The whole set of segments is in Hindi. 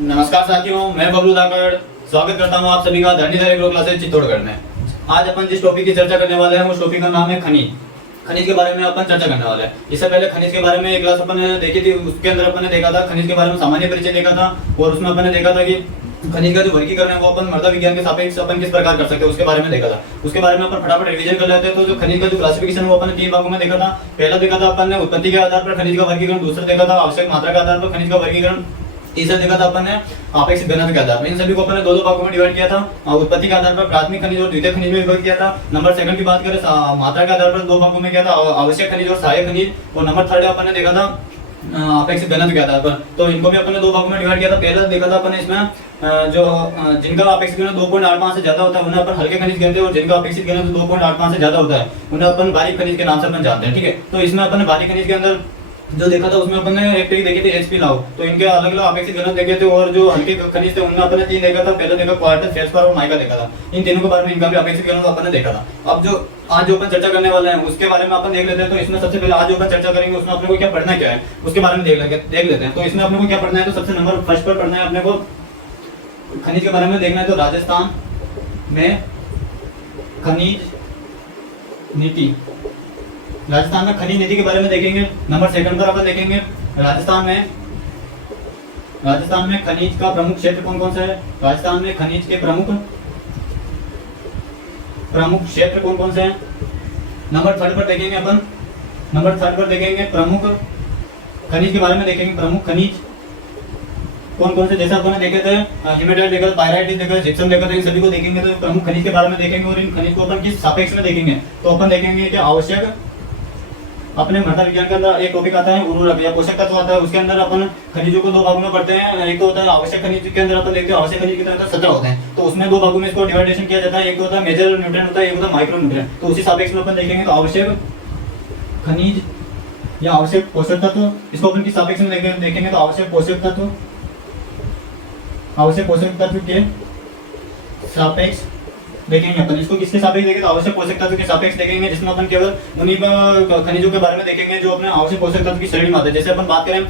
नमस्कार साथियों, मैं बबलू धाकड़ स्वागत करता हूं आप सभी का धरणीधर एग्रो क्लासेस चित्तौड़गढ़ में। आज अपन जिस टॉपिक की चर्चा करने वाले हैं उस टॉपिक का नाम है खनिज। खनिज के बारे में अपन चर्चा करने वाले हैं। इससे पहले खनिज के बारे में एक क्लास अपन ने देखी थी, उसके अंदर अपन ने देखा था खनिज के बारे में सामान्य परिचय देखा था और उसमें अपन ने देखा था कि खनिज का जो वर्गीकरण है वो अपन मृदा विज्ञान के सापेक्ष अपन किस प्रकार कर सकते हैं उसके बारे में देखा था। उसके बारे में अपन फटाफट रिवीजन कर लेते हैं। तो जो खनिज का जो क्लासिफिकेशन वो अपन ने 3 भागों में देखा था। पहला देखा था अपन ने उत्पत्ति के आधार पर खनिज का वर्गीकरण, दूसरा देखा था आवश्यक मात्रा के आधार पर खनिज का वर्गीकरण, तीसरा देखा था अपन ने आपेक्षिक घनत्व के आधार पर। इन सभी को अपन ने 2 भागों में डिवाइड किया था। उत्पत्ति के आधार पर प्राथमिक खनिज और द्वितीयक खनिज में विभाग किया था। नंबर सेकंड की बात करें मात्रा के आधार पर 2 भागों में किया था, आवश्यक खनिज और सहायक खनिज। और नंबर थर्ड अपन ने देखा था अपेक्षित घनत्व के आधार पर। तो इनको भी अपन ने 2 भागों में डिवाइड किया था। पहला देखा था अपन ने इसमें जो जिनका अपेक्षित घनत्व 2.85 से ज्यादा होता है उन्हें अपन हल्के खनिज कहते हैं, और जिनका अपेक्षित घनत्व 2.85 से ज्यादा होता है उन्हें अपन बारीक खनिज के नाम से अपन जानते हैं। ठीक है, तो इसमें अपन बारीक खनिज के अंदर जो देखा था उसमें अपन ने एक ट्रिक देखी थी HP लाओ। तो इनके अलग अलग अपेक्षित घनत्व देखे थे, और जो हल्के खनिज थे उनमें अपन ने 3 देखा था। पहले देखा क्वार्टज, फेल्सपार और माइका देखा था। इन तीनों के बारे में इनका भी अपेक्षित घनत्व अपन ने देखा था। अब जो आज जो अपन चर्चा करने वाले हैं उसके बारे में अपन देख लेते हैं। तो इसमें सबसे पहले आज जो अपन चर्चा करेंगे उसमें अपने को क्या पढ़ना क्या है उसके बारे में देख लेते हैं। तो इसमें अपने को क्या पढ़ना है, तो सबसे नंबर फर्स्ट पर पढ़ना है अपने को खनिज के बारे में देखना है। तो राजस्थान में खनिज नीति, राजस्थान में खनिज नीति के बारे में देखेंगे। नंबर सेकंड पर अपन देखेंगे राजस्थान में खनिज का प्रमुख क्षेत्र कौन कौन सा है। राजस्थान में खनिज के प्रमुख क्षेत्र कौन कौन से हैं। नंबर थर्ड पर देखेंगे प्रमुख खनिज के बारे में देखेंगे। प्रमुख खनिज कौन कौन से, जैसे अपन ने देखे थे हेमेटाइट देखा, पायराइट देखा, जिप्सम देखा था, इन सभी को देखेंगे। तो प्रमुख खनिज के बारे में देखेंगे और इन खनिज को अपन किस सापेक्ष में देखेंगे। तो अपन देखेंगे कि आवश्यक, अपने मृदा विज्ञान के अंदर एक टॉपिक आता है उर्वरक या पोषक तत्व आता है। उसके अंदर अपन खनिजों को 2 भागों में पढ़ते हैं। एक तो होता है आवश्यक खनिज के अंदर अपन देखते हैं आवश्यक खनिज के अंदर 17 होते हैं। तो उसमें 2 भागों में इसको डिवाइडेशन किया जाता है। एक तो होता है मेजर न्यूट्रिएंट होता है, एक होता है माइक्रो न्यूट्रिएंट। तो उसी सापेक्ष में अपन देखेंगे। तो आवश्यक खनिज या आवश्यक पोषक तत्व, इसको अपन किस सापेक्ष में देखेंगे। तो आवश्यक पोषक तत्व के सापेक्ष देखेंगे अपन। इसको किसके सापेक्ष देखेंगे, तो आवश्यक पोषक तत्व के सापेक्ष देखेंगे, जिसमें अपन केवल उन्हीं खनिजों के बारे में देखेंगे जो अपने आवश्यक पोषक तत्व की श्रेणी में आते हैं। जैसे अपन बात करें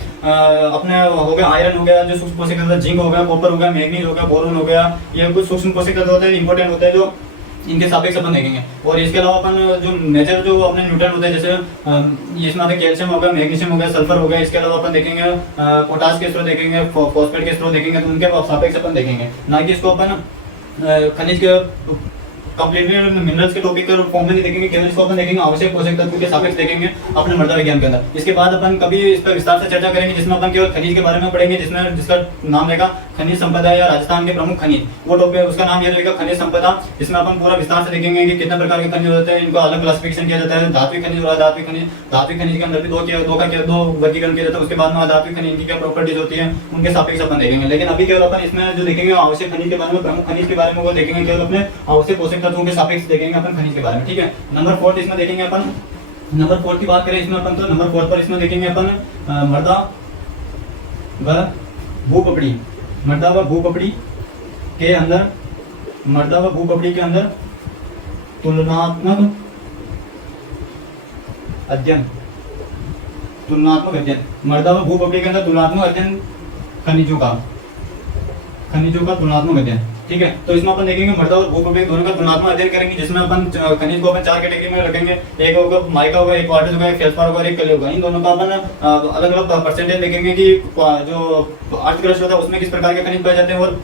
अपने हो गया आयरन हो गया, जो सूक्ष्म पोषक तत्व, जिंक हो गया, कॉपर हो गया, मैग्नीज हो गया, बोरोन हो गया, ये कुछ सूक्ष्म पोषक तत्व होते हैं, इंपॉर्टेंट होते हैं, जो इनके सापेक्ष अपन देखेंगे। और इसके अलावा अपन जो मेजर जो अपने न्यूट्रिएंट होते हैं, जैसे इसमें आते कैल्शियम हो गया, मैग्नीशियम हो गया, सल्फर हो गया। इसके अलावा अपन देखेंगे पोटास के स्रोत देखेंगे, फॉस्फेट के स्रोत देखेंगे। तो उनके सापेक्ष अपन देखेंगे, ना कि इसको अपन खनिज के कंप्लीटली मिनरल्स के टॉपिक के फॉर्म में नहीं देखेंगे। केवल इसको अपन देखेंगे आवश्यक पोषक तत्व के सापेक्ष देखेंगे अपने मृदा विज्ञान के अंदर। इसके बाद अपन कभी इस पर विस्तार से चर्चा करेंगे, जिसमें अपन केवल खनिज के बारे में पढ़ेंगे, जिसमें जिसका नाम रहेगा खनिज संपदा या राजस्थान के प्रमुख खनिज। वो टॉपिक उसका नाम ये रहेगा खनिज संपदा। इसमें अपन पूरा विस्तार से देखेंगे कि कितने प्रकार के खनिज होते हैं, इनको अलग क्लासिफिकेशन किया जाता है। धात्विक खनिज और अधात्विक खनिज। धात्विक खनिज के अंदर भी दो वर्गीकरण किया जाता है। उसके बाद में अधात्विक खनिज की क्या प्रॉपर्टीज होती है उनके सापेक्ष अपन देखेंगे। लेकिन अभी केवल अपन इसमें जो देखेंगे आवश्यक खनिज के बारे में, प्रमुख खनिज के बारे में वो देखेंगे, केवल अपने आवश्यक पोषक तत्वों के सापेक्ष देखेंगे अपन खनिज के बारे में। ठीक है, नंबर 4 इसमें देखेंगे अपन। नंबर 4 की बात करें इसमें अपन, तो नंबर 4 पर इसमें देखेंगे अपन मृदा व भूपपड़ी। मृदा व भूपपड़ी के अंदर तुलनात्मक अध्ययन। मृदा व भूपपड़ी के अंदर तुलनात्मक अध्ययन खनिजों का तुलनात्मक अध्ययन। ठीक है, तो इसमें अपन देखेंगे मृदा और भूपपड़ी दोनों का तुलनात्मक अध्ययन करेंगे, जिसमें अपन खनिज को अपन 4 कैटेगरी में रखेंगे। एक होगा माइका होगा, एक क्वार्टज होगा, एक फेल्सपार होगा, एक कली होगा। इन दोनों का अपन अलग अलग परसेंटेज देखेंगे कि जो अर्थ क्रस्ट होता है उसमें किस प्रकार के खनिज पाए जाते हैं, और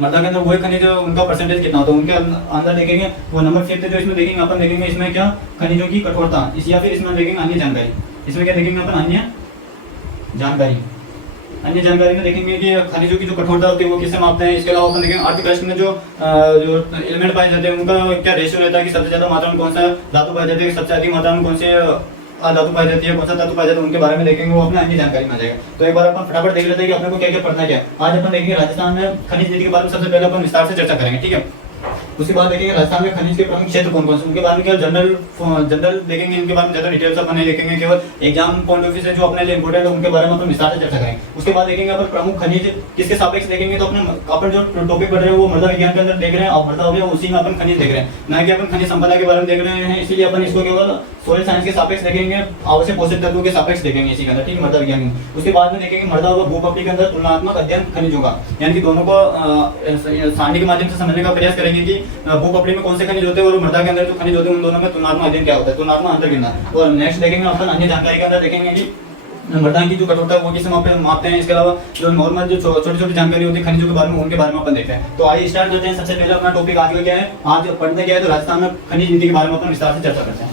मृदा के अंदर वही खनिज उनका परसेंटेज कितना होता है उनके अंदर देखेंगे। वो नंबर 5 जो इसमें देखेंगे अपन देखेंगे इसमें क्या खनिजों की कठोरता, या फिर इसमें देखेंगे अन्य जानकारी। इसमें क्या देखेंगे अपन अन्य जानकारी में देखेंगे कि खनिजों की जो कठोरता होती है वो किससे मापते हैं। इसके अलावा अपन देखेंगे अर्थ क्रस्ट में जो एलिमेंट पाए जाते हैं उनका क्या रेशियो रहता है, कि सबसे ज्यादा मात्रा में कौन सा धातु पाई जाती है, सबसे अधिक मात्रा में कौन से धातु पाई जाती है, कौन सा धातु पाई जाता है, उनके बारे में देखेंगे। वो अपने अन्य जानकारी में आ जाएगा। तो एक बार अपन फटाफट देख लेते हैं कि अपने को क्या क्या पढ़ना है। आज अपन देखेंगे राजस्थान में खनिज नीति के बारे में सबसे पहले अपन विस्तार से चर्चा करेंगे। ठीक है, उसके बाद देखेंगे राजस्थान में खनिज के प्रमुख क्षेत्र कौन कौन से, उनके बारे में केवल जनरल देखेंगे, इनके बारे में ज्यादा डिटेल्स अपन नहीं देखेंगे, केवल एग्जाम पॉइंट ऑफ व्यू से जो अपने लिए इंपोर्टेंट है उनके बारे में अपन विस्तार से चर्चा करेंगे। उसके बाद देखेंगे अपन प्रमुख खनिज किसके सापेक्ष देखेंगे, तो अपन जो टॉपिक पढ़ रहे हैं वो मृदा विज्ञान के अंदर देख रहे हैं, और मृदा हो गया उसी में अपन खनिज देख रहे हैं, ना कि अपन खनिज संपदा के बारे में देख रहे हैं, इसीलिए अपन इसको केवल सोइल साइंस के सापेक्ष देखेंगे, आवश्यक पोषक तत्वों के सापेक्ष देखेंगे इसी के अंदर, ठीक है, मृदा विज्ञान में। उसके बाद में देखेंगे मृदा और भूपटली के अंदर तुलनात्मक अध्ययन खनिजों का, यानी कि दोनों को सारणी के माध्यम से समझने का प्रयास करेंगे कि भूपटली में कौन से खनिज होते हैं और मृदा के अंदर जो खनिज होते हैं उन दोनों में तुलनात्मक अध्ययन क्या होता है, तुलनात्मक अंतर गिनना। और नेक्स्ट देखेंगे अपन अन्य जानकारी के अंदर देखेंगे कि मृदा की जो कठोरता है वो किस मापते हैं, इसके अलावा जो नॉर्मल जो छोटी छोटी जानकारी होती है खनिजों के बारे में उनके बारे में अपन देखते हैं। तो आइए स्टार्ट करते हैं। सबसे पहले अपना टॉपिक आज का क्या है, आज पढ़ने क्या है, तो राजस्थान में खनिज नीति के बारे में अपन विस्तार से चर्चा करते हैं।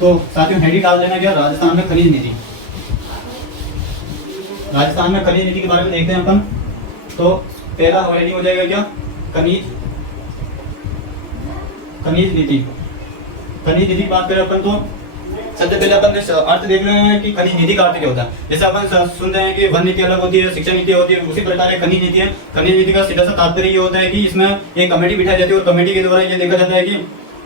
तो साथियों हेडिंग डाल देना क्या, राजस्थान में खनिज नीति। राजस्थान में खनिज नीति के बारे में देखते हैं अपन। तो पहला हेडिंग हो जाएगा क्या, खनिज नीति। खनिज नीति की बात करें अपन तो सबसे पहले अपन अर्थ देख रहे हैं कि खनिज नीति का अर्थ क्या होता है। जैसे अपन सुन रहे हैं कि वन नीति अलग होती है, शिक्षा नीति होती है, उसी प्रकार खनिज नीति है। खनिज नीति का सीधा सा तात्पर्य ये होता है कि इसमें एक कमेटी बिठाई जाती है और कमेटी के द्वारा ये देखा जाता है कि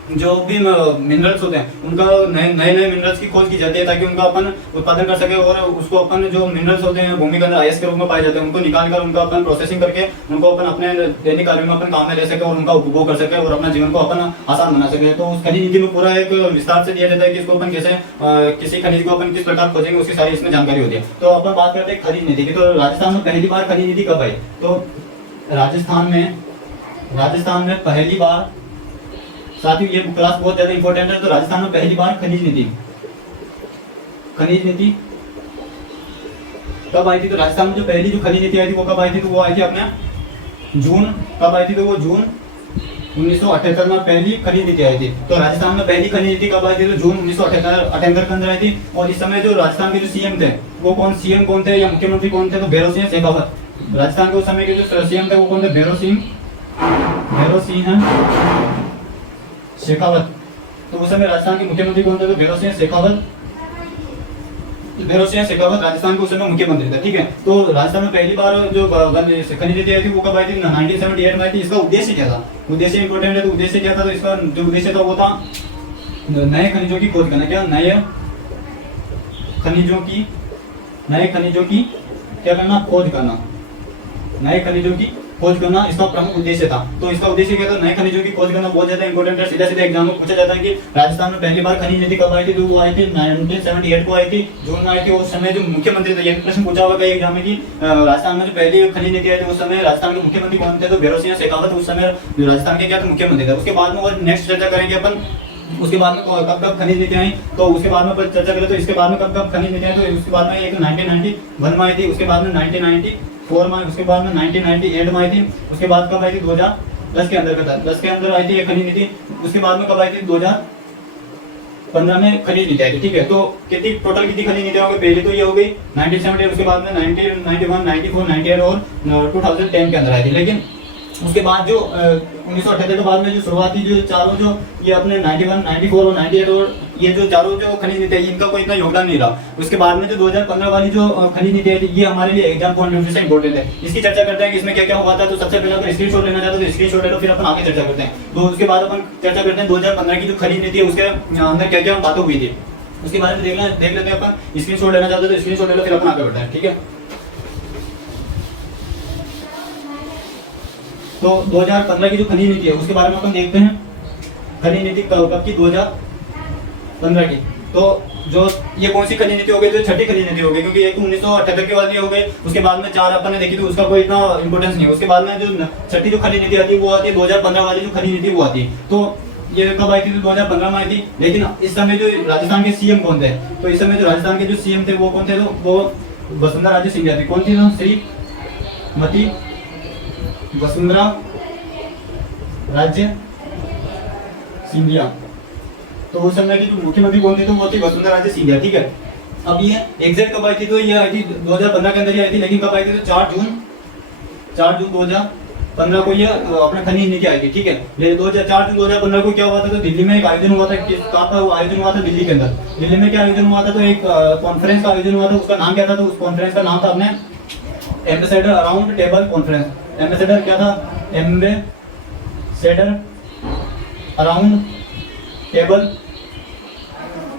जो भी मिनरल्स होते हैं उनका नए नए मिनरल्स की खोज की जाती है ताकि उनका अपन उत्पादन कर सके, और उसको अपन जो मिनरल्स होते हैं भूमि के अंदर आयस के रूप में पाए जाते हैं उनको निकाल कर उनका अपन प्रोसेसिंग करके उनको अपन अपने दैनिक कार्यों में अपन काम में ले सके और उनका उपभोग कर सके और अपना जीवन को अपन आसान बना सके। तो उस खनिज नीति में पूरा एक विस्तार से दिया जाता है कि इसको अपन कैसे किसी खनिज को अपन किस प्रकार खोजेंगे, उसकी सारी इसमें जानकारी होती है। तो अपन बात करते हैं खनिज नीति की। तो राजस्थान में पहली बार खनिज नीति कब आई, तो राजस्थान में पहली बार, साथियों ये क्लास बहुत ज्यादा इंपॉर्टेंट है। तो राजस्थान में पहली बार खनिज नीति कब आई थी, तो राजस्थान में जो पहली जो खनिज नीति आई थी वो कब आई थी, तो वो आई थी अपने जून, कब आई थी, तो वो जून 1978 में पहली खनिज नीति आई थी। तो राजस्थान में पहली खनिज नीति कब आई थी, तो जून 1978 के अंदर आई थी। और इस समय जो राजस्थान के जो सीएम थे वो सीएम कौन थे या मुख्यमंत्री कौन थे, तो भैरव सिंह शेखावत। राजस्थान के उस समय के जो सीएम थे वो कौन थे, भैरव सिंह शेखावत। तो उस समय राजस्थान के मुख्यमंत्री कौन थे, तो भैरव सिंह शेखावत राजस्थान के उस समय मुख्यमंत्री थे, ठीक है। तो राजस्थान में पहली बार जो खनिज नीति आई थी वो कब आई थी, 1978 में आई थी। इसका उद्देश्य क्या था, उद्देश्य इंपॉर्टेंट है। तो उद्देश्य क्या था, तो इसका जो उद्देश्य था वो था नए खनिजों की खोज करना। क्या, नए खनिजों की क्या करना, खोज करना, नए खनिजों की खोज करना इसका प्रमुख उद्देश्य था। तो इसका उद्देश्य क्या था, नए खनिजों की खोज करना बहुत ज्यादा इंपॉर्टेंट है। सीधा एग्जाम में पूछा जाता है कि राजस्थान में पहली बार खनिज नीति कब आई थी, तो वो आई थी 1978 को आई थी, जून में आई थी। उस समय जो मुख्यमंत्री थे, ये प्रश्न पूछा होगा एग्जाम में कि राजस्थान में जो पहली खनिज नीति आई थी उस समय राजस्थान के मुख्यमंत्री कौन थे, तो भैरव सिंह शेखावत उस समय राजस्थान के क्या थे, मुख्यमंत्री थे। उसके बाद में और नेक्स्ट चर्चा करेंगे अपन उसके बाद में कब खनिज नीति आई, तो उसके बाद में चर्चा करें। तो इसके बाद में कब खनिज नीति आई, तो उसके बाद में एक 1991 में आई थी, उसके बाद में 1994 में, उसके बाद में 1998 में आई थी, उसके बाद कब आई थी, 2010 के अंदर 10 के अंदर आई थी एक खनिज नीति। उसके बाद में कब आई थी, 2015 में खनिज नीति आई थी, ठीक है। तो कितनी टोटल कितनी खनिज नीतियां हो गई, पहली तो ये हो गई 1978, उसके बाद में 1991, 94, 98 और 2010 के अंदर आई थी। लेकिन उसके बाद जो 1978 के बाद में जो शुरुआती जो चारों जो ये अपने 91, 94 और 98 और ये जो चारों जो खनिज नीति है इनका कोई इतना योगदान नहीं रहा। उसके बाद में जो 2015 वाली जो खनिज नीति है ये हमारे लिए एग्जाम पॉइंट ऑफ व्यू से इंपॉर्टेंट है। इसकी चर्चा करते हैं कि इसमें क्या क्या हुआ था। तो सबसे पहले अगर स्क्रीनशॉट लेना चाहते हो तो स्क्रीनशॉट ले लो, फिर अपन आगे चर्चा करते हैं। तो उसके बाद अपन चर्चा करते हैं 2015 की जो खनिज नीति है उसके अंदर क्या क्या बातें हुई थी उसके बारे में देख लेते हैं अपन। स्क्रीनशॉट लेना चाहते हो तो स्क्रीनशॉट ले लो, फिर अपन आगे बढ़ते हैं, ठीक है। तो 2015 की जो खनिज नीति है उसके बारे में अपन देखते हैं। खनिज नीति कब की, 2015 की। तो जो ये कौन सी खनिज नीति हो गई, जो छठी खनिज नीति हो गई, क्योंकि एक 1978 के वाली हो गई, उसके बाद में 4 अपन ने देखी तो उसका कोई इतना इंपॉर्टेंस नहीं है। उसके बाद में जो छठी जो खनिज नीति आती है वो आती है 2015 वाली जो खनिज नीति वो आती है। तो ये कब आई थी, तो 2015 में आई थी। लेकिन इस समय जो राजस्थान के सीएम कौन थे, तो इस समय जो राजस्थान के जो सीएम थे वो कौन थे, तो वो वसुंधरा राजे सिंधिया थी। कौन थी, तो श्रीमती वसुंधरा राजे सिंधिया। तो उस समय की जो मुख्यमंत्री कौन थी, तो वो थी वसुंधरा राजे सिंधिया, ठीक है। अब ये एग्जैक्ट कब आई थी, तो ये आई थी 2015 के अंदर ही आई थी। लेकिन कब आई थी, तो 4 जून 2015 को ये अपना खनिज नीति आई थी, ठीक है। 4 जून 2015 को क्या हुआ था, तो दिल्ली में एक आयोजन हुआ था। कहाँ था वो आयोजन हुआ था, दिल्ली के अंदर। दिल्ली में क्या आयोजन हुआ था, तो एक कॉन्फ्रेंस का आयोजन हुआ था। उसका नाम क्या था, तो उस कॉन्फ्रेंस का नाम था अपने ambassador around table conference. Ambassador क्या था, ambassador around table,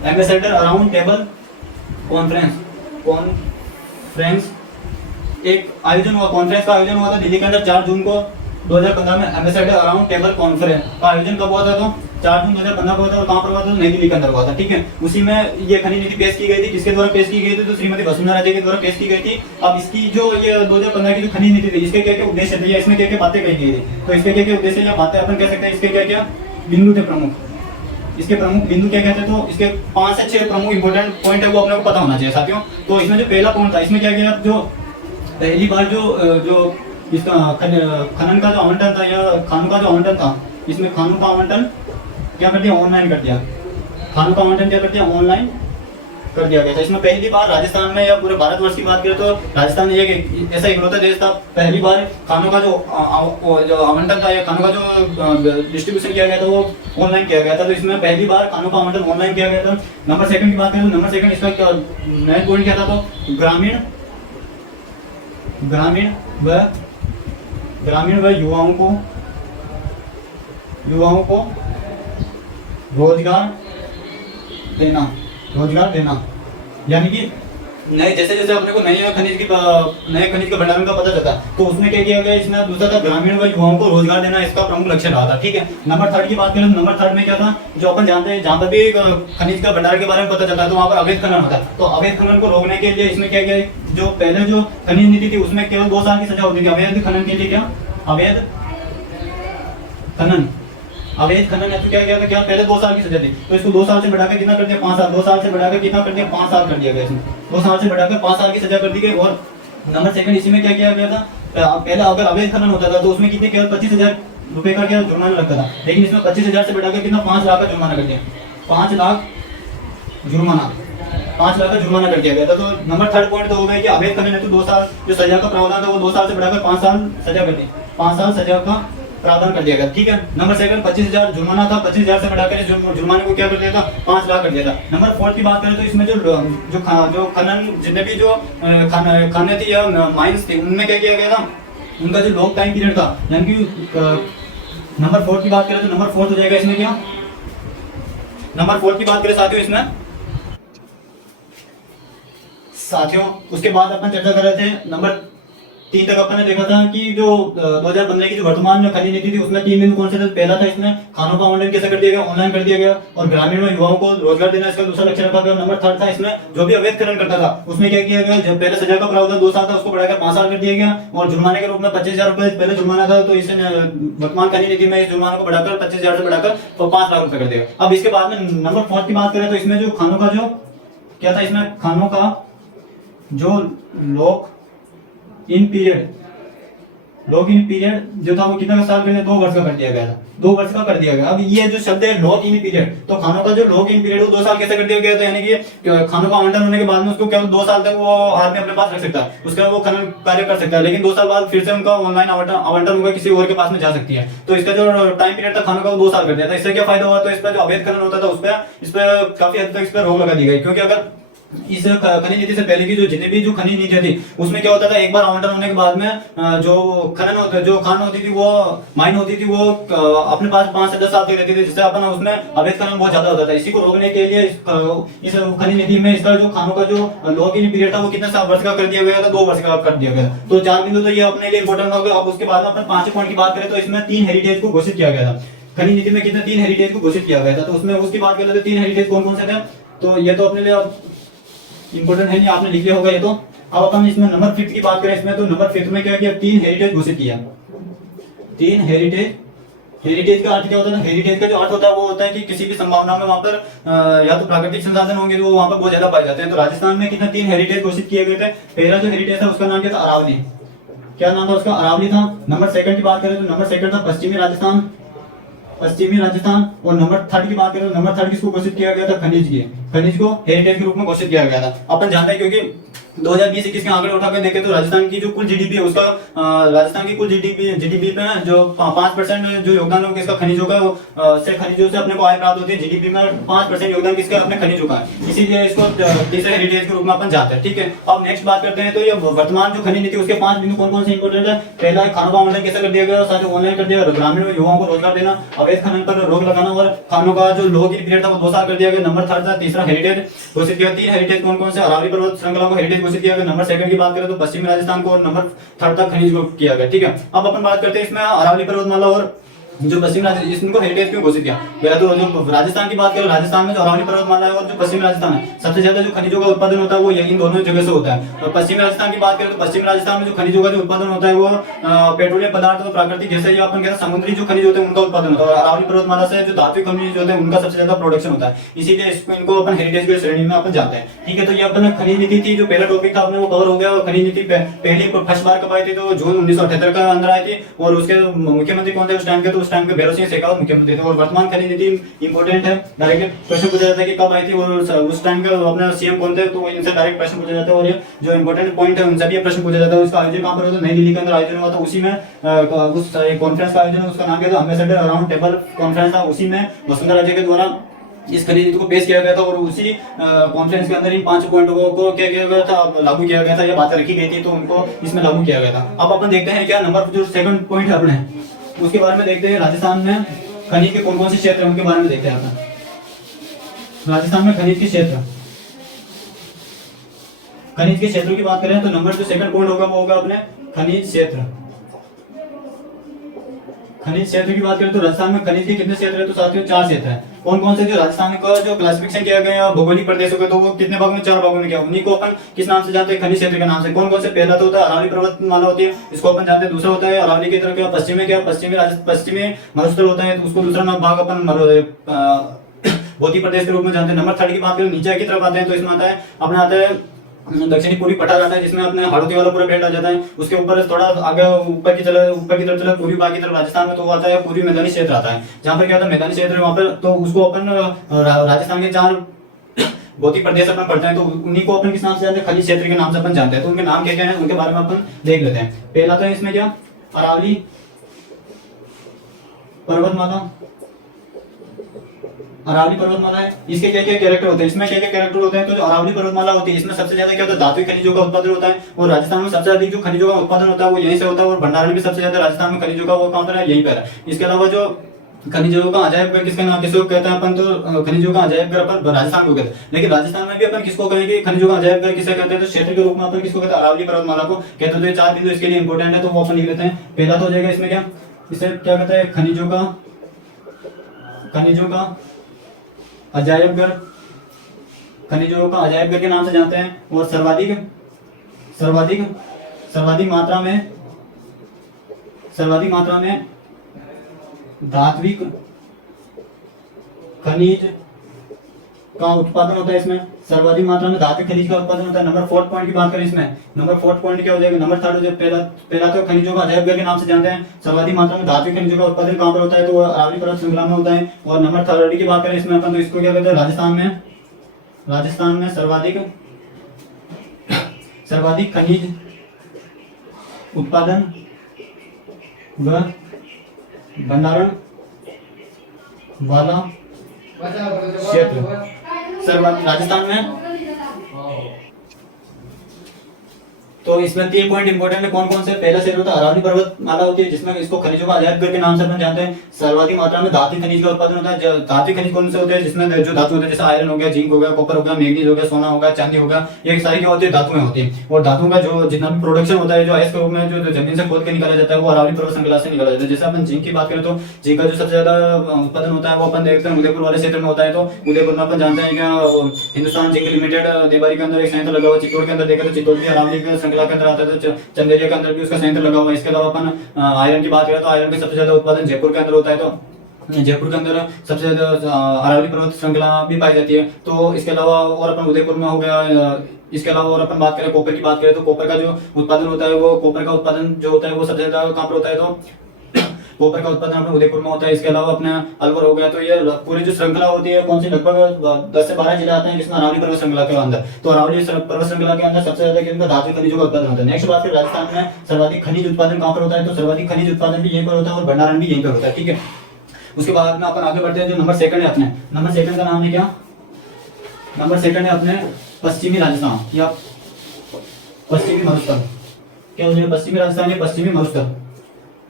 ambassador around table conference एक आयोजन हुआ, कॉन्फ्रेंस का आयोजन हुआ था दिल्ली के अंदर 4 जून को 2015 में। एम्बेसडर अराउंड टेबल कॉन्फ्रेंस का आयोजन कब हुआ था? तो 4 जून 2015 को हुआ था। और कहाँ पर हुआ था? नई दिल्ली के अंदर हुआ था। ठीक है, उसी में ये खनिज नीति पेश की गई थी। किसके द्वारा पेश की गई थी? तो श्रीमती वसुंधरा राजे के द्वारा पेश की गई थी। अब इसकी जो ये 2015 की जो खनिज नीति थी, इसके क्या क्या उद्देश्य थे या इसमें क्या क्या बातें कही गई थी? तो इसके क्या क्या उद्देश्य या बातें अपन कह सकते हैं, इसके क्या क्या बिंदु थे प्रमुख, इसके प्रमुख बिंदु क्या कहते हैं? तो इसके 5 से 6 प्रमुख इंपोर्टेंट पॉइंट है, वो अपने को पता होना चाहिए साथियों। तो इसमें जो पहला पॉइंट था, इसमें क्या किया? जो पहली बार जो इसका खनन का जो आवंटन था या खानों का जो आवंटन था, इसमें खानों का आवंटन क्या कर दिया? ऑनलाइन कर दिया। खानों का आवंटन क्या कर दिया? ऑनलाइन कर दिया गया था। इसमें पहली बार राजस्थान में या पूरे भारतवर्ष की बात करें तो राजस्थान एक ऐसा इकलौता देश था, पहली बार खानों का जो आवंटन था या खानों का जो डिस्ट्रीब्यूशन किया गया था वो ऑनलाइन किया गया था। तो इसमें पहली बार खानों का आवंटन ऑनलाइन किया गया था। नंबर सेकंड की बात करें तो नंबर सेकंड इसका मेन पॉइंट क्या था? तो ग्रामीण व युवाओं को रोजगार देना, यानी कि नए जैसे जैसे अपने को नए खनिज का भंडारण का पता चलता तो उसमें क्या किया गया? इसमें दूसरा था ग्रामीण व युवाओं को रोजगार देना, इसका प्रमुख लक्ष्य रहा था। ठीक है, नंबर 3 की बात करें तो नंबर 3 में क्या था? जो अपन जानते हैं, जहाँ पर भी खनिज का भंडारण के बारे में पता चलता है तो वहाँ पर अवैध खनन होता है। तो अवैध खनन को रोकने के लिए इसमें क्या किया? जो पहले जो खनिज नीति थी उसमें केवल 2 साल की सजा होती थी अवैध खनन के लिए। क्या अवैध खनन है तो क्या किया था? क्या पहले 2 साल की सजा थी, तो इसको 2 साल से बढ़ाकर कितना कर दिया? 5 साल। 2 साल से बढ़ाकर कितना कर दिया? 5 साल कर दिया गया इसमें। 2 साल से बढ़ाकर 5 साल की सजा कर दी गई। और नंबर सेकंड इसी में क्या किया गया था? पहले अगर अवैध खनन होता था तो उसमें कितने केवल 25,000 रुपए का क्या जुर्माना लगता था, लेकिन इसमें 25,000 से बढ़ाकर कितना? 5 लाख का जुर्माना कर दिया। 5 लाख जुर्माना कर दिया गया था। तो नंबर 3 पॉइंट तो हो गया कि अवैध खनन है तो 2 साल जो सजा का प्रावधान था वो 2 साल से बढ़ाकर 5 साल सजा कर दी, 5 साल सजा का प्रावधान कर दिया गया। ठीक है, नंबर सेकंड 25,000 जुर्माना था, 25,000 से बढ़ाकर जुर्माने को क्या कर दिया था? 5 लाख कर दिया था। नंबर 4 की बात करें तो इसमें जो खनन जितने भी जो खाने थी या माइंस थी उनमें क्या किया गया था? उनका जो लॉक टाइम पीरियड था, यानी कि नंबर 4 की बात करें तो नंबर 4 हो जाएगा इसमें क्या? नंबर 4 की बात करें साथियों उसके बाद अपन चर्चा कर रहे थे नंबर 3 तक अपन ने देखा था कि जो 2015 की जो वर्तमान में खनिज नीति थी उसमें 3 बिंदु कौन से थे? पहला था इसमें खानों का आवंटन कैसे कर दिया गया? ऑनलाइन कर दिया गया। और ग्रामीण में युवाओं को रोजगार देना, इसका दूसरा लक्ष्य रखा गया। नंबर 3 था इसमें जो भी अवैध खनन करता था उसमें क्या किया गया? जब पहले सजा का प्रावधान 2 साल था उसको बढ़ाकर 5 साल कर दिया गया। और जुर्माने के रूप में 25,000 रुपए पहले जुर्माना था, तो इसे वर्तमान खनिज नीति में इस जुर्माने को बढ़ाकर 25,000 से बढ़ाकर तो 5 लाख रुपए कर दिया। अब इसके बाद में नंबर 4 की बात करें तो इसमें जो खानों का जो क्या था? इसमें खानों का जो लॉक इन पीरियड जो था वो कितना साल कर दिया? 2 वर्ष का कर दिया गया था। 2 वर्ष का कर दिया गया। अब ये जो शब्द है लॉक इन पीरियड, तो खानों का जो लॉक इन पीरियड वो 2 साल कैसे कर दिया गया? तो यानी कि खानों का आवंटन होने के बाद में उसको केवल 2 साल तक वो आदमी अपने पास रख सकता है, उसके बाद वो खनन कार्य कर सकता है, लेकिन 2 साल बाद फिर से उनका ऑनलाइन आवंटन होगा, किसी और के पास में जा सकती है। तो इसका जो टाइम पीरियड था खानों का वो 2 साल कर दिया था। इससे क्या फायदा हुआ? तो इस पर जो अवैध खनन होता था इस पर काफी हद तक इस पर रोक लगा दी गई, क्योंकि अगर इस खनिज नीति से पहले की जो जितनी भी जो खनिज नीति थी उसमें क्या होता था? एक बार आवंटन होने के बाद में जो खान होती थी वो माइन होती थी वो अपने पास 5 से 10 साल तक रहती थी, जिससे अपन उसमें अवैध खनन बहुत ज्यादा होता था। इसी को रोकने के लिए इस खनिज नीति में इसका जो खानों का जो लॉक इन पीरियड था वो कितने वर्ष का कर दिया गया था? 2 वर्ष का कर दिया गया। तो 4 बिंदु तो ये अपने लिए इंपॉर्टेंट हो गया। अब उसके बाद में अपन 5 पॉइंट की बात करें तो इसमें 3 हेरिटेज को घोषित किया गया था। खनिज नीति में कितने 3 हेरिटेज को घोषित किया गया था। तो उसमें उसकी बात करें तो 3 हेरिटेज कौन कौन से थे? तो ये तो अपने लिए इंपोर्टेंट है, नहीं आपने लिख लिया होगा ये तो। अब अपन इसमें नंबर 5 की बात करें इसमें तो नंबर 5 में क्या किया? 3 हेरिटेज घोषित किया। 3 हेरिटेज का अर्थ क्या होता है? हेरिटेज का जो अर्थ होता है वो होता है कि किसी भी संभावना में वहां पर या तो प्राकृतिक संसाधन होंगे जो वहां पर बहुत ज्यादा पाए जाते हैं। तो राजस्थान में कितने 3 हेरिटेज घोषित किए गए थे। पहला जो हेरिटेज था उसका नाम क्या था? अरावली। क्या नाम था उसका? अरावली था। नंबर 2 की बात करें तो नंबर 2 था पश्चिमी राजस्थान। और नंबर 3 की बात करें तो नंबर 3 किसको घोषित किया गया था? खनिज को हेरिटेज के रूप में घोषित किया गया था। अपन जानते हैं क्योंकि 2020-21 के आंकड़े उठाकर देखें तो राजस्थान की जो कुल जीडीपी है उसका राजस्थान की कुल जीडीपी पे जो 5% जो योगदान है किसका खनिजों का से खनिजों से अपने को आय प्राप्त होती है। जीडीपी में 5% योगदान किसका अपने खनिजों का है, इसीलिए इसको तीसरे हेरिटेज के रूप में अपन जानते हैं। ठीक है, अब नेक्स्ट बात करते हैं तो ये वर्तमान जो खनिज नीति उसके 5 बिंदु कौन कौन से इंपोर्टेंट है। पहला है खानों का आवंटन कैसे कर दिया गया, साथ ही ऑनलाइन कर दिया गया, ग्रामीण युवाओं को रोजगार देना, अवैध खनन पर रोक लगाना और खानों का जो लोगों की पीरियड था वो 2 साल कर दिया गया। नंबर 3 था, तीसरा हेरिटेज घोषित किया। 3 हेरिटेज कौन कौन से, अरावली पर्वत श्रृंखला को हेरिटेज घोषित किया गया। नंबर 2 की बात करें तो पश्चिमी राजस्थान को, और नंबर 3 तक खनिज को किया गया। ठीक है, अब अपन बात करते हैं इसमें अरावली पर्वतमाला और जो पश्चिमी राजस्थान इसको हेरिटेज क्यों घोषित किया। पहला तो जो राजस्थान की बात करें, राजस्थान में जो अरावली पर्वतमाला है और जो पश्चिमी राजस्थान है सबसे ज्यादा जो खनिजों का उत्पादन होता है वो इन दोनों जगह से होता है। और पश्चिमी राजस्थान की बात करें तो पश्चिमी राजस्थान में जो खनिजों का जो उत्पादन होता है वो पेट्रोलियम पदार्थ और प्राकृतिक जैसे अपन कहते हैं समुद्री जो खनिज होते हैं उनका उत्पादन होता है। और अरावली पर्वतमाला से जो धात्विक खनिज होते हैं उनका सबसे ज्यादा प्रोडक्शन होता है, इसीलिए इनको अपन हेरिटेज की श्रेणी में अपन जाते हैं। ठीक है, तो ये अपन खनिज नीति थी, जो पहला टॉपिक था अपने वो कवर हो गया। और खनिज नीति पहली फर्स्ट बार कब आई थी तो जून 1978 का अंदर आई थी। और उसके मुख्यमंत्री कौन थे उस टाइम के, तो उस टाइम के भैरव सिंह शेखावत मुख्यमंत्री थे। और वर्तमान खनिज नीति इंपॉर्टेंट है, डायरेक्ट क्वेश्चन पूछा जाता है कि कब आई थी और उस टाइम के अपने सीएम कौन थे, तो इनसे डायरेक्ट प्रश्न पूछा जाता है। और ये जो इंपॉर्टेंट पॉइंट है उनसे भी प्रश्न पूछा जाता है। उसका आयोजन कहां पर होता है, नई दिल्ली के अंदर आयोजन हुआ था। उसी में उस कॉन्फ्रेंस का आयोजन, उसका नाम क्या था, एम्बेसडर राउंड टेबल कॉन्फ्रेंस था। उसी में वसुंधरा राजे के द्वारा इस खनिज नीति को पेश किया गया था। और उसी कॉन्फ्रेंस के अंदर इन 5 पॉइंटों को क्या किया गया था, लागू किया गया था, या बातें रखी गई थी तो उनको इसमें लागू किया गया था। अब अपन देखते हैं क्या नंबर जो सेकंड पॉइंट है अपने उसके बारे में देखते हैं। राजस्थान में खनिज के कौन कौन से क्षेत्र हैं उनके बारे में देखते हैं अपन। राजस्थान में खनिज के क्षेत्र, खनिज के क्षेत्रों की बात करें तो नंबर जो सेकंड पॉइंट होगा वो होगा अपने खनिज क्षेत्र। खनिज क्षेत्र की बात करें तो राजस्थान में खनिज के कितने क्षेत्र है, तो साथियों 4 क्षेत्र है। कौन कौन से, जो राजस्थान का जो क्लासिफिकेशन किया गया भौगोलिक प्रदेशों का, तो वो कितने भागों में, 4 भागों में किया। उन्हीं को अपन किस नाम से जानते हैं, खनिज क्षेत्र के नाम से। कौन कौन से, पहला तो होता है अरावली पर्वतमाला होती है, इसको अपन जानते हैं। दूसरा होता है अरावली की तरफ क्या पश्चिमी पश्चिमी मरुस्थल होता है, तो उसको दूसरा नाम भाग अपन बोधी प्रदेश के रूप में जानते हैं। नंबर 3 की बात करें नीचे की तरफ आते हैं तो इसमें आता है अपने आता है दक्षिणी पूर्वी पठार आता है, जिसमें अपने हाड़ौती वाला पूरा बेल्ट आ जाता है। उसके ऊपर थोड़ा आगे ऊपर की तरफ चले पूर्वी भाग की तरफ राजस्थान में, तो वो आता है पूर्वी मैदानी क्षेत्र आता है। जहाँ पर क्या होता है मैदानी क्षेत्र, वहाँ पर तो उसको अपन राजस्थान के 4 बोधी प्रदेश अपन पढ़ते हैं, तो उन्हीं को अपन किस नाम से जानते हैं, खनिज क्षेत्र के नाम से अपन जानते हैं। तो उनके नाम क्या क्या है उनके बारे में अपन देख लेते हैं। पहला तो इसमें क्या, अरावली पर्वतमाला। अरावली पर्वतमाला है, इसके क्या क्या कैरेक्टर होते हैं, इसमें क्या क्या कैरेक्टर होते हैं। तो जो अरावली पर्वतमाला होती है इसमें सबसे ज्यादा क्या होता है, धातु खनिजों का उत्पादन होता है। और राजस्थान में सबसे अधिक जो खनिजों का उत्पादन होता है वो यहीं से होता है। और भंडारण भी सबसे ज्यादा राजस्थान में खनिजों का वो कहां पर है, यहीं पर है। इसके अलावा जो खनिजों का अजायब घर किसका नाम, किसको कहते हैं अपन, तो खनिजों का अजायब घर अपन राजस्थान को कहते हैं। लेकिन राजस्थान में भी अपन किसको कहेंगे, खनिजों का अजायब घर किसे कहते हैं, तो क्षेत्र के रूप में अपन किसको कहते हैं, अरावली पर्वतमाला को कहते हैं। तो ये 4 बिंदु इसके लिए इंपॉर्टेंट है, तो वो अपन लिख लेते हैं। पहला तो हो जाएगा इसमें क्या, इसे क्या कहते हैं, खनिजों का अजायब घर, खनिजों का अजायब घर के नाम से जानते हैं। और सर्वाधिक मात्रा में धात्विक खनिज का उत्पादन होता है। इसमें सर्वाधिक मात्रा में धात्विक खनिज का उत्पादन होता है। नंबर 4 पॉइंट की बात करें, इसमें नंबर 4 पॉइंट क्या हो जाएगा, नंबर 3 जो पहला तो खनिजों का अजायब घर के नाम से जानते हैं। सर्वाधिक मात्रा में धात्विक खनिजों का उत्पादन कहां पर होता है, तो वो अरावली पर्वत श्रृंखला में होता है। और नंबर 3 की बात करें इसमें अपन, तो इसको क्या कहते हैं, राजस्थान में सर्वाधिक खनिज उत्पादन व भंडारण वाला क्षेत्र राजस्थान में। तो इसमें 3 पॉइंट इंपॉर्टेंट है, कौन कौन से। पहला क्षेत्र होता है अरावली पर्वतमाला होती है, जिसमें इसको खनिजों का अजायब घर के नाम से अपन जानते हैं। सर्वाधिक मात्रा में धात्विक खनिज का उत्पादन होता है। धात्विक खनिज कौन से होते हैं, जिसमें जो धातु होते हैं जैसे आयरन हो गया, जिंक हो गया, कॉपर हो गया, मैग्नीज हो गया, सोना हो गया, चांदी हो गया, ये सारी क्या होती है, धातुएं होती है। और धातुओं का जो जितना भी प्रोडक्शन होता है, जो अयस्क रूप में जो जमीन से खोद के निकाला जाता है, वो अरावली पर्वत श्रृंखला से निकाला जाता है। जैसे अपन जिंक की बात करें तो जिंक का जो सबसे ज्यादा उत्पादन होता है वो अपन देखते हैं उदयपुर वाले क्षेत्र में होता है। तो उदयपुर में अपन जानते हैं क्या, हिंदुस्तान जिंक लिमिटेड देवारी के अंदर एक संयंत्र लगा हुआ। चित्तौड़ के अंदर देखें तो चित्तौड़ भी अरावली श्रृंखला के अंदर आता है, तो चंदेरिया के अंदर भी उसका संयंत्र लगा हुआ है। इसके अलावा अपन आयरन की बात करें तो आयरन का सबसे ज्यादा उत्पादन जयपुर के अंदर होता है। तो जयपुर के अंदर सबसे ज्यादा अरावली पर्वत श्रृंखला भी पाई जाती है। तो इसके अलावा और अपन उदयपुर में हो गया। इसके अलावा और अपन बात करें कॉपर की बात करें तो कॉपर का जो उत्पादन होता है, वो कॉपर का उत्पादन जो होता है वो सबसे ज्यादा कहां पर होता है, तो कॉपर का उत्पादन अपने उदयपुर में होता है। इसके अलावा अपने अलवर हो गया। तो ये पूरी जो श्रृंखला होती है कौन सी, लगभग 10 से 12 जिले आते हैं जिसमें अरावली पर्वत श्रृंखला के अंदर। तो अरावली पर्वत श्रृंखला के अंदर सबसे ज्यादा किन का धातु खनिजों का उत्पादन होता है। नेक्स्ट बात है राजस्थान में सर्वाधिक खनिज उत्पादन कहां पर होता है, तो सर्वाधिक खनिज उत्पादन भी यहीं पर होता है और भंडारण भी यहीं पर होता है, ठीक है। उसके बाद में अपन आगे बढ़ते हैं। जो नंबर सेकंड है अपने, नंबर सेकंड का नाम है क्या, नंबर सेकंड है अपने पश्चिमी राजस्थान या पश्चिमी मरुस्थल। क्या हो जाएगा, पश्चिमी राजस्थान या पश्चिमी मरुस्थल,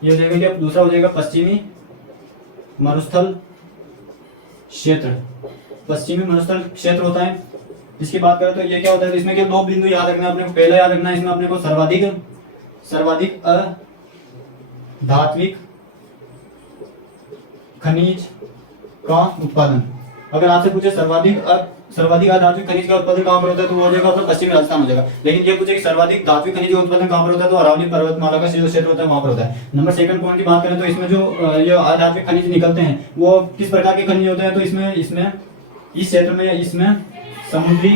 ये हो जाएगा क्या, दूसरा हो जाएगा पश्चिमी मरुस्थल क्षेत्र। पश्चिमी मरुस्थल क्षेत्र होता है। इसकी बात करें तो ये क्या होता है, तो इसमें क्या दो बिंदु याद रखना है अपने को। पहला याद रखना है इसमें अपने को सर्वाधिक अधात्विक खनिज का उत्पादन। अगर आपसे पूछे सर्वाधिक अधात्विक खनिज का उत्पादन कहां पर होता है, तो वो हो जाएगा अपना पश्चिमी राजस्थान हो जाएगा। लेकिन ये पूछे कि सर्वाधिक धात्विक खनिज का उत्पादन कहां पर होता है, तो अरावली पर्वतमाला का जो क्षेत्र होता है वहां पर होता है। नंबर सेकंड पॉइंट की बात करें तो इसमें जो ये अधात्विक खनिज निकलते हैं वो किस प्रकार के खनिज होते हैं, तो इसमें इस क्षेत्र में या इसमें समुद्री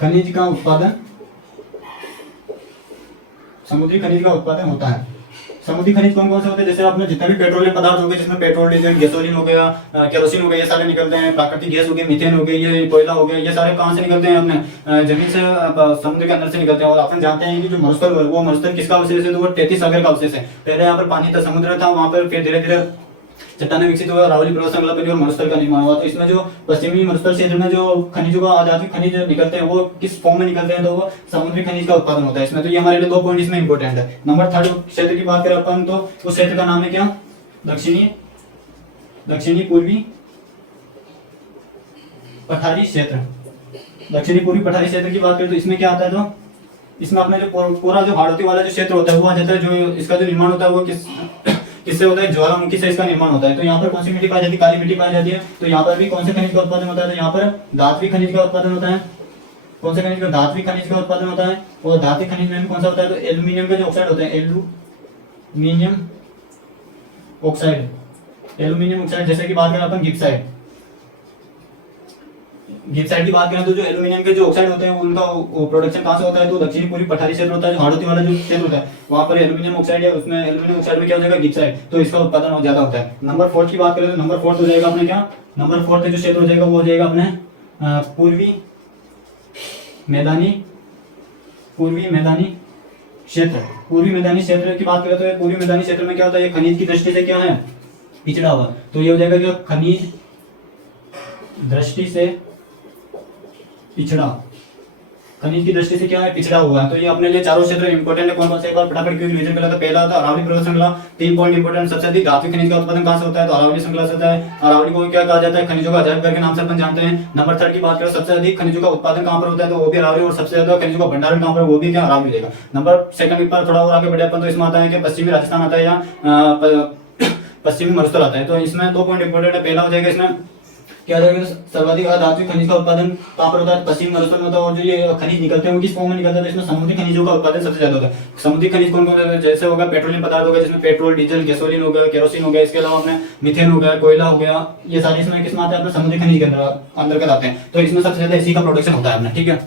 खनिज का उत्पादन होता है। समुद्री खनिज कौन कौन से होते हैं, जैसे आपने जितने भी पेट्रोलियम पदार्थ हो गए जिसमें पेट्रोल, डीजल, गैसोलीन हो गया, केरोसिन हो गया, ये सारे निकलते हैं। प्राकृतिक गैस हो गई, मीथेन हो गई, ये कोयला हो गया, ये सारे कहां से निकलते हैं, अपने जमीन से, समुद्र के अंदर से निकलते हैं। और अपन जानते हैं कि जो मरुस्थल है वो मरुस्थल किसका अवशेष है, तो वो 33 सागर का अवशेष है। पहले यहाँ पर पानी था, समुद्र था, वहां पर फिर धीरे धीरे चट्टानें विकसित हुआ, अरावली पर्वत श्रृंखला बनी और मरुस्थल का निर्माण हुआ। तो इसमें जो पश्चिमी मरुस्थल क्षेत्र में जो खनिजों का अधात्विक खनिज निकलते हैं वो किस फॉर्म में निकलते हैं, तो वो समुद्री खनिज का उत्पादन होता है इसमें। तो ये हमारे लिए 2 पॉइंट इसमें इंपॉर्टेंट है। नंबर थर्ड क्षेत्र की बात करें अपन तो उस क्षेत्र का नाम है क्या, दक्षिणी पूर्वी पठारी क्षेत्र। दक्षिणी पूर्वी पठारी क्षेत्र की बात करें तो इसमें क्या आता है, तो इसमें अपना जो पूरा जो हाड़ौती वाला जो क्षेत्र होता है वो आ जाता है। जो इसका जो निर्माण होता है वो किससे होता है, ज्वालामुखी से इसका निर्माण होता है। तो यहाँ पर कौन सी मिट्टी पाई जाती है, काली मिट्टी पाई जाती है। तो यहाँ पर भी कौन से खनिज का उत्पादन होता है, तो यहाँ पर धात्विक खनिज का उत्पादन होता है। कौन से खनिज का, धात्विक खनिज का उत्पादन होता है। और धात्विक खनिज में भी कौन सा होता है, तो एल्यूमिनियम का जो ऑक्साइड होता है, एल्यूमिनियम ऑक्साइड, जैसे कि बात करें अपन गिब्साइड की बात करें तो जो एल्यूमिनियम के जो ऑक्साइड होते हैं उनका प्रोडक्शन कहां से होता है, तो दक्षिणी पूर्वी पठारी क्षेत्र होता है, जो हाड़ौती वाला जो क्षेत्र होता है वहां पर एल्यूमिनियम ऑक्साइड है। उसमें एल्यूमिनियम ऑक्साइड में क्या हो जाएगा, गिब्साइड, तो इसका उत्पादन ज्यादा होता है। नंबर 4 की बात करें तो नंबर 4 हो जाएगा अपने क्या, नंबर 4 जो क्षेत्र हो जाएगा वो हो जाएगा अपने पूर्वी मैदानी क्षेत्र। पूर्वी मैदानी क्षेत्र की बात करें तो पूर्वी मैदानी क्षेत्र में क्या होता है, ये खनिज की दृष्टि से क्या है, पिछड़ा हुआ। तो ये हो जाएगा कि खनिज दृष्टि से पिछड़ा, खनिज की दृष्टि से क्या है, पिछड़ा हुआ है। तो ये अपने लिए चारों क्षेत्र इंपॉर्टेंट है। कौन कौन से, एक बार फटाफट क्यों रिवीजन कर लेते हैं। पहला था अरावली पर्वत श्रृंखला, 3 पॉइंट इंपॉर्टेंट। सबसे अधिक धात्विक खनिज का उत्पादन कहां से होता है, तो अरावली श्रृंखला से होता है। अरावली को क्या कहा जाता है, खनिजों का अजायब घर के नाम से अपन जानते हैं। नंबर 3 की बात करें, सबसे अधिक खनिजों का उत्पादन कहां पर होता है, तो वो भी अरावली, और सबसे ज्यादा खनिजों का भंडारण कहां पर, वो भी क्या, अरावली मिलेगा। नंबर 2 पर थोड़ा और आगे बढ़े अपन तो इसमें आता है कि पश्चिमी राजस्थान आता है या पश्चिमी मरुस्थल आता है। तो इसमें 2 पॉइंट इंपॉर्टेंट है। पहला हो जाएगा इसमें क्या जाएगा, सर्वाधिक अधात्विक खनिज का उत्पादन कहां पर होता है, पश्चिमी मरुस्थल में होता है। और जो ये खनिज निकलते हैं वो किस फॉर्म में निकलते हैं, तो इसमें समुद्री खनिजों का उत्पादन सबसे ज्यादा होता है। समुद्री खनिज कौन कौन से, जैसे होगा पेट्रोलियम पदार्थ हो गया जिसमें पेट्रोल, डीजल, गैसोलीन हो गया, केरोसिन हो गया, इसके अलावा अपने मीथेन हो गया, कोयला हो गया, ये सारे इसमें किसमें आते हैं, अपने समुद्री खनिज के अंतर्गत आते हैं। तो इसमें सबसे ज्यादा इसी का प्रोडक्शन होता है अपना, ठीक है।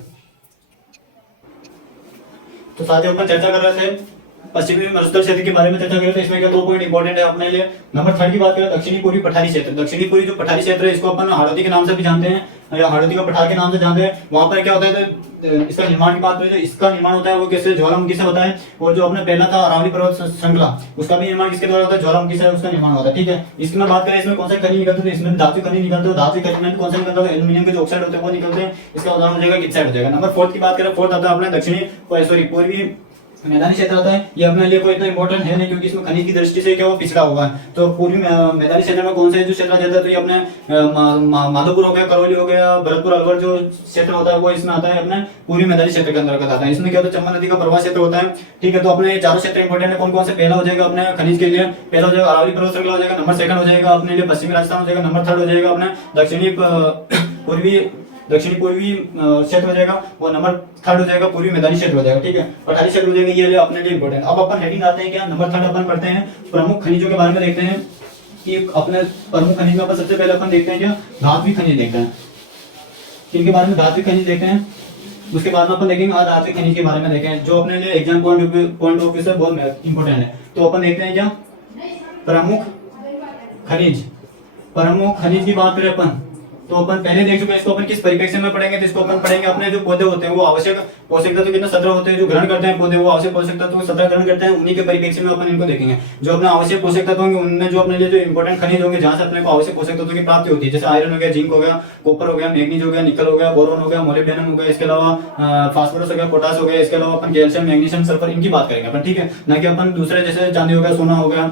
तो साथियों अपन चर्चा कर रहे थे पश्चिमी मरुस्थल क्षेत्र के बारे में चर्चा करें तो इसमें क्या 2 पॉइंट इंपॉर्टेंट है अपने लिए। नंबर 3 की बात करें, दक्षिणी पूर्वी पठारी क्षेत्र। दक्षिणी पूर्वी जो पठारी क्षेत्र है इसको अपन हाड़ौती के नाम से भी जानते हैं या हाड़ौती का पठार के नाम से जानते हैं। वहां पर क्या होता है, तो इसका निर्माण की बात करें तो इसका निर्माण होता है वो कैसे, ज्वालामुखी से होता है। और जो अपने पहला था अरावली पर्वत श्रृंखला, उसका भी निर्माण किसके द्वारा होता है, ज्वालामुखी से उसका निर्माण होता है, ठीक है। इसमें बात करें इसमें कौन सा खनिज निकलते हैं, इसमें धातु खनिज निकलते हैं। धातु खनिज में कौन सा निकलता है, एल्यूमिनियम के जो ऑक्साइड होते हैं वो निकलते हैं। इसका उदाहरण हो जाएगा गिब्साइड हो जाएगा। नंबर 4 की बात करें, 4 आता है अपने पूर्वी मैदानी क्षेत्र होता है। ये अपने लिए कोई इतना इंपॉर्टेंट है नहीं क्योंकि इसमें खनिज की दृष्टि से क्या वो पिछड़ा हुआ है। तो पूर्वी मैदानी क्षेत्र में कौन से जो क्षेत्र आ जाता है, तो ये अपने माधोपुर हो गया, करौली हो गया, भरतपुर, अलवर जो क्षेत्र होता है वो इसमें आता है, अपने पूर्वी मैदानी क्षेत्र के अंतर्गत आता है। इसमें क्या होता है, चंबल नदी का प्रवाह क्षेत्र होता है, ठीक है। तो अपने ये चारों क्षेत्र इंपॉर्टेंट है। कौन कौन से, पहला हो जाएगा अपने खनिज के लिए, पहला हो जाएगा अरावली पर्वत श्रृंखला हो जाएगा। नंबर 2 हो जाएगा अपने लिए पश्चिमी राजस्थान हो जाएगा। नंबर 3 हो जाएगा अपने दक्षिणी पूर्वी क्षेत्र हो जाएगा। और नंबर 3 हो जाएगा पूर्वी मैदानी क्षेत्र हो जाएगा, ठीक है। पठारी क्षेत्र हो जाएगा, ये अपने लिए इंपॉर्टेंट। अब अपन हेडिंग आते हैं क्या, नंबर 3 अपन पढ़ते हैं प्रमुख खनिजों के बारे में देखते हैं कि अपने प्रमुख खनिज में अपन सबसे पहले अपन देखते हैं क्या, धात्विक खनिज देखते हैं। किनके बारे में, धात्विक खनिज देखते हैं। उसके बाद में अपन देखेंगे अधात्विक खनिज के बारे में देखें, जो अपने लिए एग्जाम पॉइंट ऑफ व्यू से बहुत इंपॉर्टेंट है। तो अपन देखते हैं क्या प्रमुख खनिज। प्रमुख खनिज की बात करें अपन, तो अपन पहले देख चुके हैं इसको अपन किस परिप्रेक्ष्य में पढ़ेंगे। तो इसको अपन पढ़ेंगे अपने जो पौधे होते हैं वो आवश्यक पोषक तत्व कितने 17 होते हैं जो ग्रहण करते हैं पौधे, वो आवश्यक पोषक तत्व 17 ग्रहण करते हैं, उन्हीं के परिप्रेक्ष्य में अपन इनको देखेंगे। जो अपने आवश्यक पोषक तत्व होंगे उनमें जो अपने लिए जो इंपॉर्टेंट खनिज होंगे जहां से अपने को आवश्यक पोषक तत्व की प्राप्ति होती है, जैसे आयरन हो गया, जिंक हो गया, कॉपर हो गया, मैग्नीज हो गया, निकल हो गया, बोरॉन हो गया, मोलिब्डेनम हो गया, इसके अलावा फास्फोरस हो गया, पोटास हो गया, इसके अलावा अपन कैल्शियम, मैग्नीशियम, सल्फर इनकी बात करेंगे अपन, ठीक है ना कि अपन दूसरे जैसे चांदी हो गया, सोना हो गया,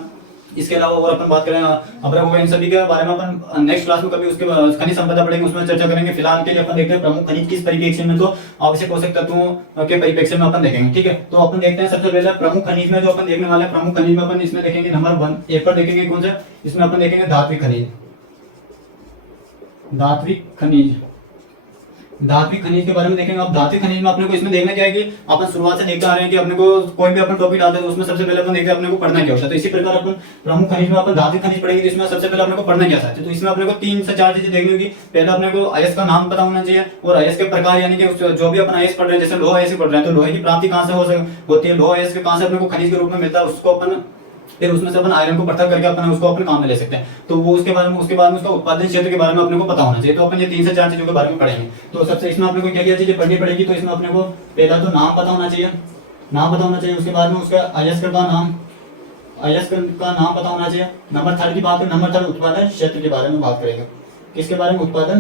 इसके अलावा और अपन बात करें अभ्रक हो गया, इन सभी के बारे में अपन नेक्स्ट क्लास में कभी उसके खनिज संपदा पढ़ेंगे, उसमें चर्चा करेंगे। फिलहाल के लिए अपन देखते हैं प्रमुख खनिज किस परिप्रेक्ष्य में, तो आवश्यक पोषक तत्वों के परिप्रेक्ष्य में अपन देखेंगे, ठीक है। तो अपन देखते हैं सबसे पहले प्रमुख खनिज में जो अपन देखने वाले हैं, प्रमुख खनिज में अपन इसमें देखेंगे नंबर 1 एक पर देखेंगे कौन सा, इसमें अपन देखेंगे धात्विक खनिज। धात्विक खनिज, धात्विक खनिज के बारे में देखेंगे। अब धात्विक खनिज में अपने को इसमें देखना क्या है कि अपन शुरुआत से देखते आ रहे हैं कि अपने को कोई भी अपन टॉपिक डालते हैं तो उसमें सबसे पहले अपन देखते हैं अपने को पढ़ना क्या होता है। तो इसी प्रकार अपन प्रमुख खनिज में अपन धात्विक खनिज पढ़ेंगे, इसमें सबसे पहले अपने को पढ़ना क्या है। तो इसमें अपने को 3 से 4 चीजें देखनी होगी। पहला अपने को अयस्क का नाम पता होना चाहिए और अयस्क के प्रकार, यानी कि जो भी अपन अयस्क पढ़ रहे हैं, जैसे लोहा अयस्क पढ़ रहे हैं तो लोहे की प्राप्ति कहां से होती है, लोहा अयस्क कहां से अपने को खनिज के रूप में मिलता है, उसको अपन फिर उसमें से अपन आयरन को पृथक करके अपन उसको अपने काम में ले सकते हैं। तो वो उसके बाद में उसका उत्पादन क्षेत्र के बारे में अपने को पता होना चाहिए। तो अपन ये 3 से 4 चीजों के बारे में पढ़ेंगे। तो सबसे इसमें अपने को क्या क्या चीजें पढ़नी पड़ेगी, तो इसमें अपने को पहला तो नाम पता होना चाहिए, नाम पता होना चाहिए। उसके बाद में उसका अयस्क का नाम, अयस्क का नाम पता होना चाहिए। नंबर 3 की बात करें, नंबर 3 उत्पादन क्षेत्र के बारे में बात करेंगे। किसके बारे में, उत्पादन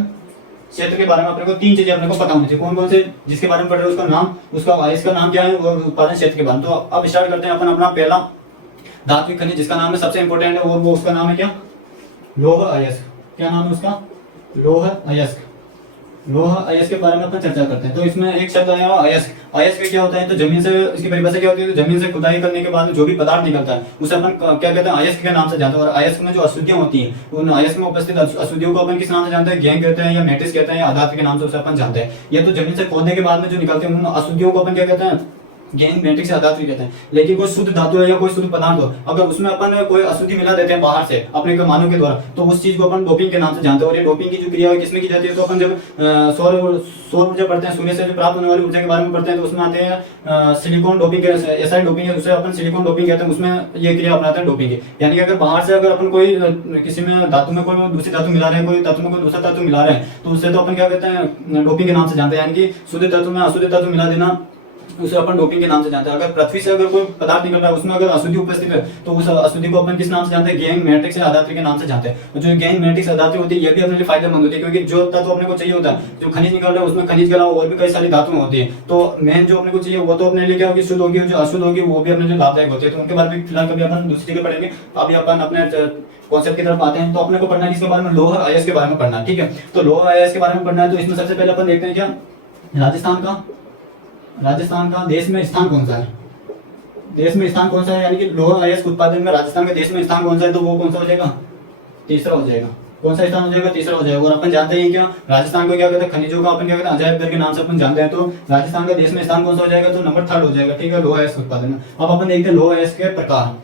क्षेत्र के बारे में अपने को 3 चीजें अपने को पता होनी चाहिए। कौन कौन से जिसके बारे में पढ़ रहे हैं, उसका नाम, उसका अयस्क का नाम क्या है और उत्पादन क्षेत्र के बारे में। तो अब स्टार्ट करते हैं अपन अपना पहला धात्विक खनिज जिसका नाम है सबसे इंपॉर्टेंट है और वो उसका नाम है क्या, लौह अयस्क। क्या नाम है उसका, लौह अयस्क। लौह अयस्क के बारे में अपन चर्चा करते हैं। तो इसमें एक शब्द आया अयस्क। अयस्क क्या होता है, तो जमीन से इसकी परिभाषा क्या होती है, तो जमीन से खुदाई करने के बाद जो भी पदार्थ निकलता है उसे अपन क्या कहते हैं, अयस्क के नाम से जानते हैं। और अयस्क में जो अशुद्धियां होती हैं, उन अयस्क में उपस्थित अशुद्धियों को अपन किस नाम से जानते हैं, गैंग कहते हैं या मैट्रिक्स कहते हैं या अधात्विक के नाम से उसे अपन जानते हैं। ये तो जमीन से खोदने के बाद में जो निकलते हैं उन अशुद्धियों को अपन क्या कहते हैं, गैंग मैट्रिक्स से अधात्विक कहते हैं। लेकिन कोई शुद्ध धातु है या कोई शुद्ध पदार्थ हो, अगर उसमें अपन कोई अशुद्धि मिला देते हैं बाहर से अपने मानव के द्वारा, तो उस चीज को अपन डोपिंग के नाम से जानते हैं। और ये डोपिंग की जो क्रिया है किसमें की जाती है, तो अपन जब सौर ऊर्जा पढ़ते हैं, सूर्य से जो प्राप्त होने वाली ऊर्जा के बारे में पढ़ते हैं, तो उसमें आते हैं सिलिकॉन डोपिंग, ऐसा डोपिंग है उसे अपन सिलिकॉन डोपिंग कहते हैं। उसमें ये क्रिया अपनाते हैं डोपिंग की, यानी कि अगर बाहर से अगर अपन कोई किसी में धातु में कोई दूसरी धातु मिला रहे हैं, कोई धातु में कोई दूसरा धातु मिला रहे हैं, तो उससे तो अपन क्या कहते हैं, डोपिंग के नाम से जानते हैं। यानी कि शुद्ध धातु में अशुद्ध धातु मिला देना, उसे अपन डोपिंग के नाम से जानते हैं। अगर पृथ्वी से अगर कोई पदार्थ निकल रहा है उसमें अगर अशुद्धि उपस्थित है, तो उस अशुद्धि को अपन किस नाम से जानते हैं, गैंग मैट्रिक्स या अधात्विक के नाम से जानते हैं। जो गैंग मैट्रिक्स अधात्विक होती है ये भी अपने लिए फायदेमंद होती है, क्योंकि जो तत्व अपने को चाहिए होता है, जो खनिज निकल रहा है उसमें खनिज के अलावा और भी कई सारी धातुएं होती है। तो मेन जो अपने को चाहिए वो तो अपने लिए क्या होगी, शुद्ध होगी, जो अशुद्ध होगी वो भी अपने लिए लाभदायक होती है। तो उनके बारे में फिलहाल कभी अपन दूसरी जगह पढ़ेंगे। अभी अपन अपने कॉन्सेप्ट की तरफ आते हैं। तो अपने को पढ़ना है इसके बारे में, लौह अयस्क के बारे में पढ़ना है, ठीक है। तो लौह अयस्क के बारे में पढ़ना है। तो इसमें सबसे पहले अपन देखते हैं क्या, राजस्थान का देश में स्थान कौन सा है, देश में स्थान कौन सा है, यानी कि लौह अयस्क उत्पादन में राजस्थान के देश में स्थान कौन सा है, तो वो कौन सा हो जाएगा, तीसरा हो जाएगा। कौन सा स्थान हो जाएगा, तीसरा हो जाएगा। और अपन जानते हैं क्या, राजस्थान को क्या कहते हैं, खनिजों का अपन क्या कहते हैं, अजायब घर के नाम से अपन जानते हैं। तो राजस्थान का देश में स्थान कौन सा हो जाएगा, तो नंबर 3 हो जाएगा, ठीक है, लौह अयस्क उत्पादन में। अब अपन देखते हैं लौह अयस्क के प्रकार।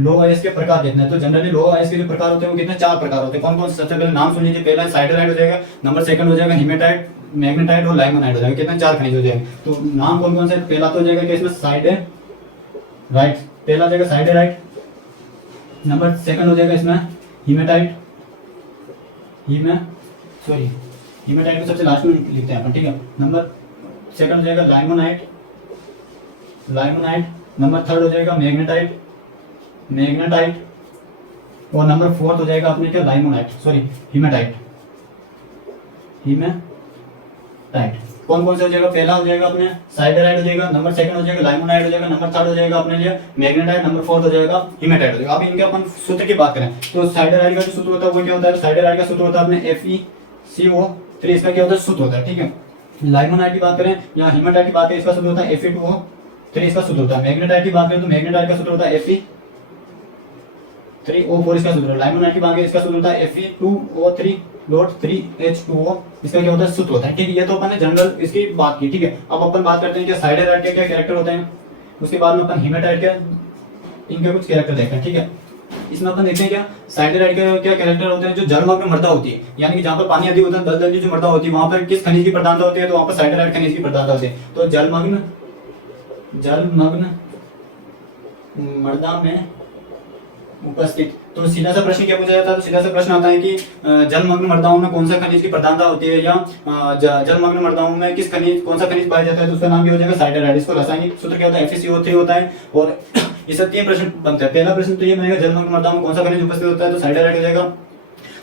लौह अयस्क के प्रकार कितने हैं, तो जनरली लौह अयस्क के जो प्रकार होते हैं वो कितने, 4 प्रकार होते हैं। कौन कौन से, सबसे पहले नाम सुन लीजिए। पहला साइडराइट हो जाएगा, नंबर 2 हो जाएगा हेमेटाइट, मैग्नेटाइट और लाइमोनाइट हो जाएगा। कितने, 4 खनिज हो जाएंगे। तो नाम कौन कौन से, पहला तो हो जाएगा कि इसमें साइडराइट, पहला हो जाएगा साइडराइट। नंबर 2 हो जाएगा इसमें हीमेटाइट, हीमेटाइट को सबसे लास्ट में लिखते हैं अपन, ठीक है। नंबर 2 हो जाएगा लाइमोनाइट, नंबर 3 हो जाएगा मैग्नेटाइट, और नंबर 4 हो जाएगा अपने क्या, हीमेटाइट। कौन कौन से हो जाएगा, पहला हो जाएगा अपने साइडराइट हो जाएगा, नंबर 2 हो जाएगा लाइमोनाइट हो जाएगा, नंबर 3 हो जाएगा अपने लिए मैग्नेटाइट, नंबर 4 हो जाएगा हीमेटाइट हो जाएगा। अब इनके अपन सूत्र की बात करें तो साइडराइट का जो सूत्र होता है वो क्या होता है, साइडराइट का सूत्र होता है अपने FeCO3, इसका क्या होता है, सूत्र होता है, ठीक है। लाइमोनाइट की बात करें या हीमेटाइट की बात करें, इसका सूत्र होता है Fe2O3, इसका सूत्र होता है। मैग्नेटाइट की बात करें तो मैग्नेटाइट का सूत्र होता है Fe3O4, इसका सूत्र। लाइमोनाइट की बात करें इसका सूत्र होता है Fe2O3.3H2O, इसका क्या होता है, सूत्र होता है, ठीक है। ये तो अपन ने जनरल इसकी बात की, ठीक है। अब अपन बात करते हैं कि साइडराइट के क्या कैरेक्टर होते हैं, उसके बाद में अपन हीमेटाइट के इनके कुछ कैरेक्टर देखते हैं, ठीक है। इसमें अपन देखते हैं क्या साइटेराइड के क्या कैरेक्टर होते हैं, जो जलमग्न मृदा होती है, यानी कि जहाँ पर पानी अधिक होता है, दलदली जो मृदा होती है, वहां पर किस खनिज की प्रधानता होती है, तो वहां पर साइटेराइड खनिज की प्रधानता होती है। तो जलमग्न मृदा में उपस्थित, तो सीधा सा प्रश्न क्या पूछा जाता है, तो सीधा सा प्रश्न आता है कि जलमग्न मृदाओं में कौन सा खनिज की प्रधानता होती है, या जलमग्न मृदाओं में किस खनिज कौन सा खनिज पाया जाता है, तो उसका नाम क्या हो जाएगा साइटेराइड। इसको रासायनिक सूत्र क्या होता है FeCO3 होता है। और इससे 3 प्रश्न बनते हैं। पहला प्रश्न तो ये बनेगा जलमग्न मृदाओं में कौन सा खनिज उपस्थित होता है, तो साइटेराइड हो जाएगा।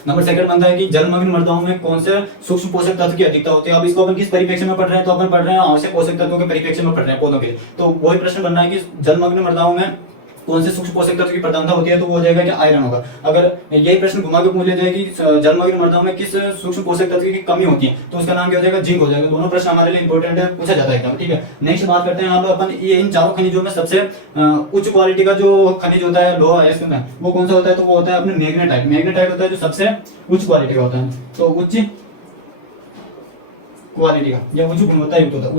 नंबर सेकंड बनता है कि जलमग्न मृदाओं में कौन से सूक्ष्म पोषक तत्व की अधिकता होती है। अब इसको अपन किस परिप्रेक्ष्य में पढ़ रहे हैं, तो अपन पढ़ रहे हैं आवश्यक पोषक तत्वों के परिप्रेक्ष्य में पढ़ रहे हैं पौधों के। तो वही प्रश्न बनना है कि जलमग्न मृदाओं में कौन से सूक्ष्म पोषक तत्व की प्रधानता होती है, तो वो हो जाएगा कि आयरन होगा। अगर यही प्रश्न घुमा के पूछ लिया जाए कि जलमग्न मृदाओं में किस सूक्ष्म पोषक तत्व की कमी होती है, तो उसका नाम क्या हो जाएगा जिंक हो जाएगा। दोनों प्रश्न हमारे लिए इंपॉर्टेंट है, पूछा जाता है एकदम, ठीक है। नेक्स्ट बात करते हैं यहाँ पर अपन ये इन चारों खनिजों में सबसे उच्च क्वालिटी का जो खनिज होता है लोहा अयस्क में, वो कौन सा होता है, तो वो होता है अपने मैग्नेटाइट। मैग्नेटाइट होता है जो सबसे उच्च क्वालिटी का होता है, तो उच्च क्वालिटी का या उच्च गुणवत्ता युक्त होता है,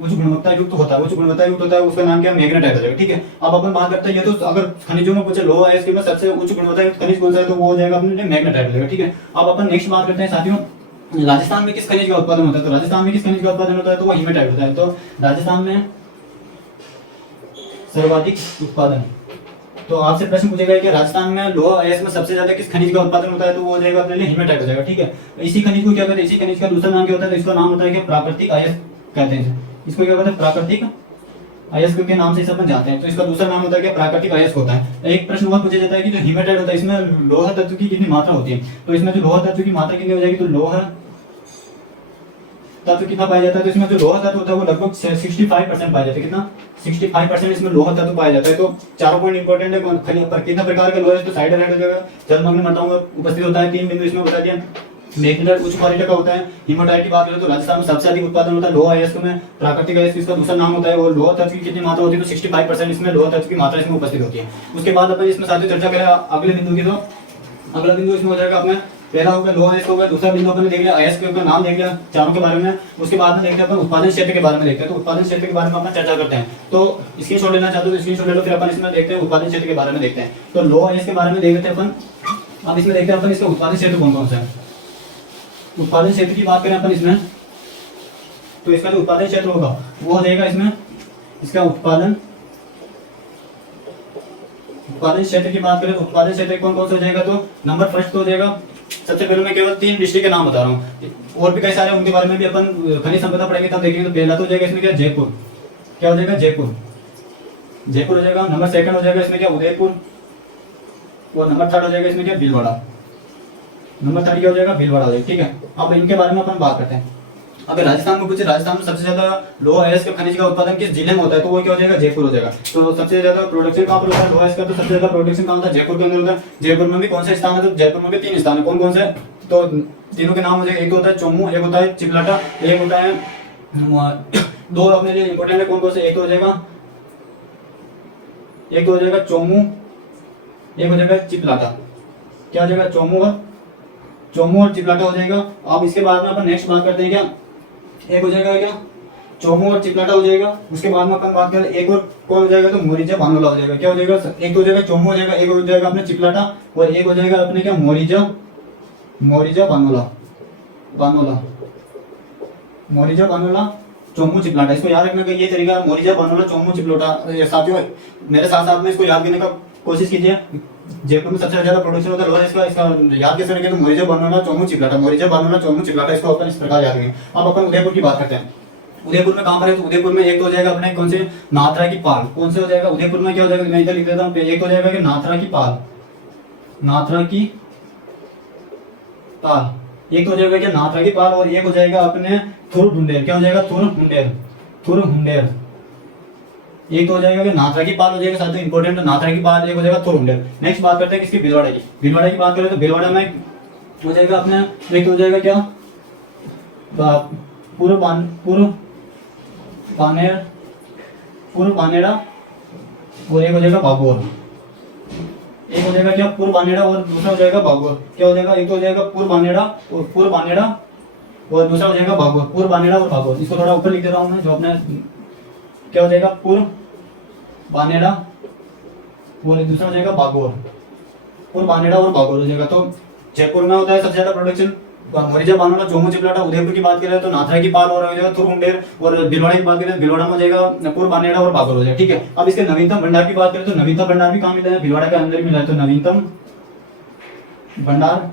उच्च गुणवत्ता युक्त होता है, उच्च गुणवत्ता युक्त होता है, उसका नाम क्या है मैग्नेटाइट हो जाएगा, ठीक है। अब अपन बात करते हैं ये, तो अगर खनिजों में पूछे लोहा अयस्क में सबसे उच्च गुणवत्ता युक्त खनिज कौन सा है, तो वो हो जाएगा अपने मैग्नेटाइट हो जाएगा, ठीक है। अब अपन नेक्स्ट बात करते हैं साथियों, राजस्थान में किस खनिज का उत्पादन होता है, तो राजस्थान में किस खनिज का उत्पादन होता है, तो वो हीमेटाइट होता है। तो राजस्थान में सर्वाधिक उत्पादन, तो आपसे प्रश्न पूछेगा कि राजस्थान में लोहा अयस्क में सबसे ज्यादा किस खनिज का उत्पादन होता है, तो वो हो जाएगा अपने लिए हीमेटाइट हो जाएगा, ठीक है। इसी खनिज को क्या कहते हैं, इसी खनिज का दूसरा नाम क्या होता है, तो इसका नाम होता है कि प्राकृतिक अयस्क कहते हैं। इसको क्या कहते हैं, प्राकृतिक अयस्क के नाम से इसे अपन जानते हैं। तो इसका दूसरा नाम होता है कि प्राकृतिक अयस्क होता है। एक प्रश्न और पूछा जाता है कि जो हीमेटाइट होता है इसमें लोहा तत्व की कितनी मात्रा होती है, तो इसमें जो लोहा तत्व की मात्रा कितनी हो जाएगी, तो लोहा तत्व कितना पाया जाता है, तो इसमें जो लोहा तत्व होता है वो लगभग 65% पाया जाता है। कितना 65% इसमें लोहा तत्व पाया जाता है। तो चारों पॉइंट इंपॉर्टेंट है। कितना प्रकार का लोहा है, तो साइटेराइड हो जाएगा, जलमग्न मृदाओं में उपस्थित होता है। 3 बिंदु इसमें बता दिया। मैग्नेटाइट उच्च क्वालिटी का होता है। हीमेटाइट की बात करें तो राजस्थान में सबसे अधिक उत्पादन होता है लोहा अयस्क में। प्राकृतिक अयस्क इसका दूसरा नाम होता है। और लोहा तत्व की कितनी मात्रा होती है, तो 65% इसमें लोहा तत्व की मात्रा इसमें उपस्थित होती है। उसके बाद अपन इसमें साथ चर्चा करें अगले बिंदु की। तो अगला बिंदु इसमें हो जाएगा अपने पहला हो गया लोहा अयस्क हो गया, दूसरा बिंदु अपन ने देख लिया अयस्क का नाम देख लिया चारों के बारे में। उसके बाद में देखते हैं अपन उत्पादन क्षेत्र के बारे में देखते हैं। तो उत्पादन क्षेत्र के बारे में अपन चर्चा करते हैं। तो स्क्रीनशॉट लेना चाहते हो तो स्क्रीनशॉट ले लो, फिर अपन इसमें देखते हैं उत्पादन क्षेत्र के बारे में देखते हैं। तो लोहा अयस्क के बारे में देखते हैं अपन। अब इसमें देखते हैं अपन इसका उत्पादन क्षेत्र कौन कौन सा है। उत्पादन क्षेत्र की बात करें अपन इसमें, तो इसका जो उत्पादन क्षेत्र होगा वो हो जाएगा इसमें इसका उत्पादन क्षेत्र की बात करें तो उत्पादन क्षेत्र कौन कौन सा हो जाएगा। तो नंबर फर्स्ट तो हो जाएगा, सबसे पहले मैं केवल 3 डिस्ट्रिक्ट के नाम बता रहा हूँ, और भी कई सारे उनके बारे में भी अपन खनिज संपदा पढ़ेंगे तब देखेंगे। तो पहला तो हो जाएगा इसमें क्या जयपुर, क्या हो जाएगा जयपुर हो जाएगा। नंबर सेकंड हो जाएगा इसमें क्या उदयपुर। और नंबर थर्ड हो जाएगा इसमें क्या भीलवाड़ा। नंबर थर्ड क्या हो जाएगा भीलवाड़ा हो जाएगा, ठीक है। अब इनके बारे में अपन बात करते हैं। अगर राजस्थान में पूछे राजस्थान में सबसे ज्यादा लोहा अयस्क खनिज का उत्पादन किस जिले में होता है, तो वो क्या हो जाएगा जयपुर हो जाएगा। तो सबसे ज्यादा प्रोडक्शन कहाँ पर होता है लोहा अयस्क का, तो सबसे ज्यादा प्रोडक्शन कहाँ होता है जयपुर के अंदर होता है। जयपुर में भी कौन सा स्थान है, तो जयपुर में भी 3 स्थान है। कौन कौन से, तो तीनों के नाम हो जाएगा। एक होता है चोमू, एक होता है चिपलाटा, एक होता है दो अपने लिए इंपॉर्टेंट है। कौन कौन से, एक तो हो जाएगा चोमू, एक हो जाएगा चिपलाटा। क्या हो जाएगा चोमू और चिपलाटा हो जाएगा। अब इसके बाद में अपन नेक्स्ट बात करते हैं क्या, एक हो जाएगा क्या चोमू और चिपलाटा हो जाएगा। उसके बाद में अपन बात करें एक और कौन हो जाएगा, तो मोरिजा भानोला हो जाएगा। क्या हो जाएगा, एक तो हो जाएगा चोमू हो जाएगा, एक हो जाएगा अपने चिपलाटा, और एक हो जाएगा अपने क्या मोरिजा भानोला चोमू चिपलाटा। इसको याद रखने का ये तरीका, मोरिजा भानोला चोमू चिपलाटा। साथियों मेरे साथ साथ में इसको याद करने का कोशिश कीजिए। जयपुर में सबसे ज्यादा प्रोडक्शन होता है लोहा इसका याद कैसे रखें, तो मोरिजा भानोला चोमू चिपलाटा, इसको अपन इस प्रकार याद रखेंगे। अब अपन उदयपुर की बात करते हैं। उदयपुर में कहाँ पर है, तो उदयपुर में एक तो हो जाएगा अपने कौन से नाथरा की पाल। कौन से हो जाएगा उदयपुर में, क्या हो जाएगा मैं इधर लिख देता हूँ। एक तो हो जाएगा कि नाथरा की पाल, एक तो हो जाएगा क्या नाथरा की पाल, और एक हो जाएगा अपने थुरहुंडेर। क्या हो जाएगा थुरहुंडेर। एक तो हो जाएगा कि नाथरा की पाल हो जाएगा, साथ में इंपॉर्टेंट नाथरा की पाल, एक हो जाएगा थुरहुंडेर। नेक्स्ट बात करते हैं किसकी, भीलवाड़ा की बात करें तो भीलवाड़ा में हो जाएगा अपने एक तो हो जाएगा क्या पूर्व बानेड़ा, और एक हो जाएगा बागोर। एक हो जाएगा क्या पूर्व बानेड़ा और दूसरा हो जाएगा बागोर। क्या हो जाएगा, एक तो हो जाएगा पूर्व बानेड़ा और दूसरा हो जाएगा बागोर। पूर्व बानेड़ा और बागोर, इसको थोड़ा ऊपर लिख दे रहा हूँ मैं जो अपने, क्या हो जाएगा पूर्व बानेड़ा और दूसरा हो जाएगा बागोर, और बानेड़ा और बागोर हो जाएगा। तो जयपुर में होता है सबसे ज्यादा प्रोडक्शन मोरिजा, बानोला, चोमू, चिपलाटा। उदयपुर की बात करें तो नाथरा की पाल और हो जाएगा थुरुंडेर, और भीलवाड़ा की बात करें तो भीलवाड़ा में हो जाएगा पूर्व बानेड़ा और बागोर हो जाएगा। ठीक है, अब इसके नवीनतम भंडार की बात करें तो नवीनतम भंडार भी कहाँ मिला है, भीलवाड़ा के अंदर मिला है। तो नवीनतम भंडार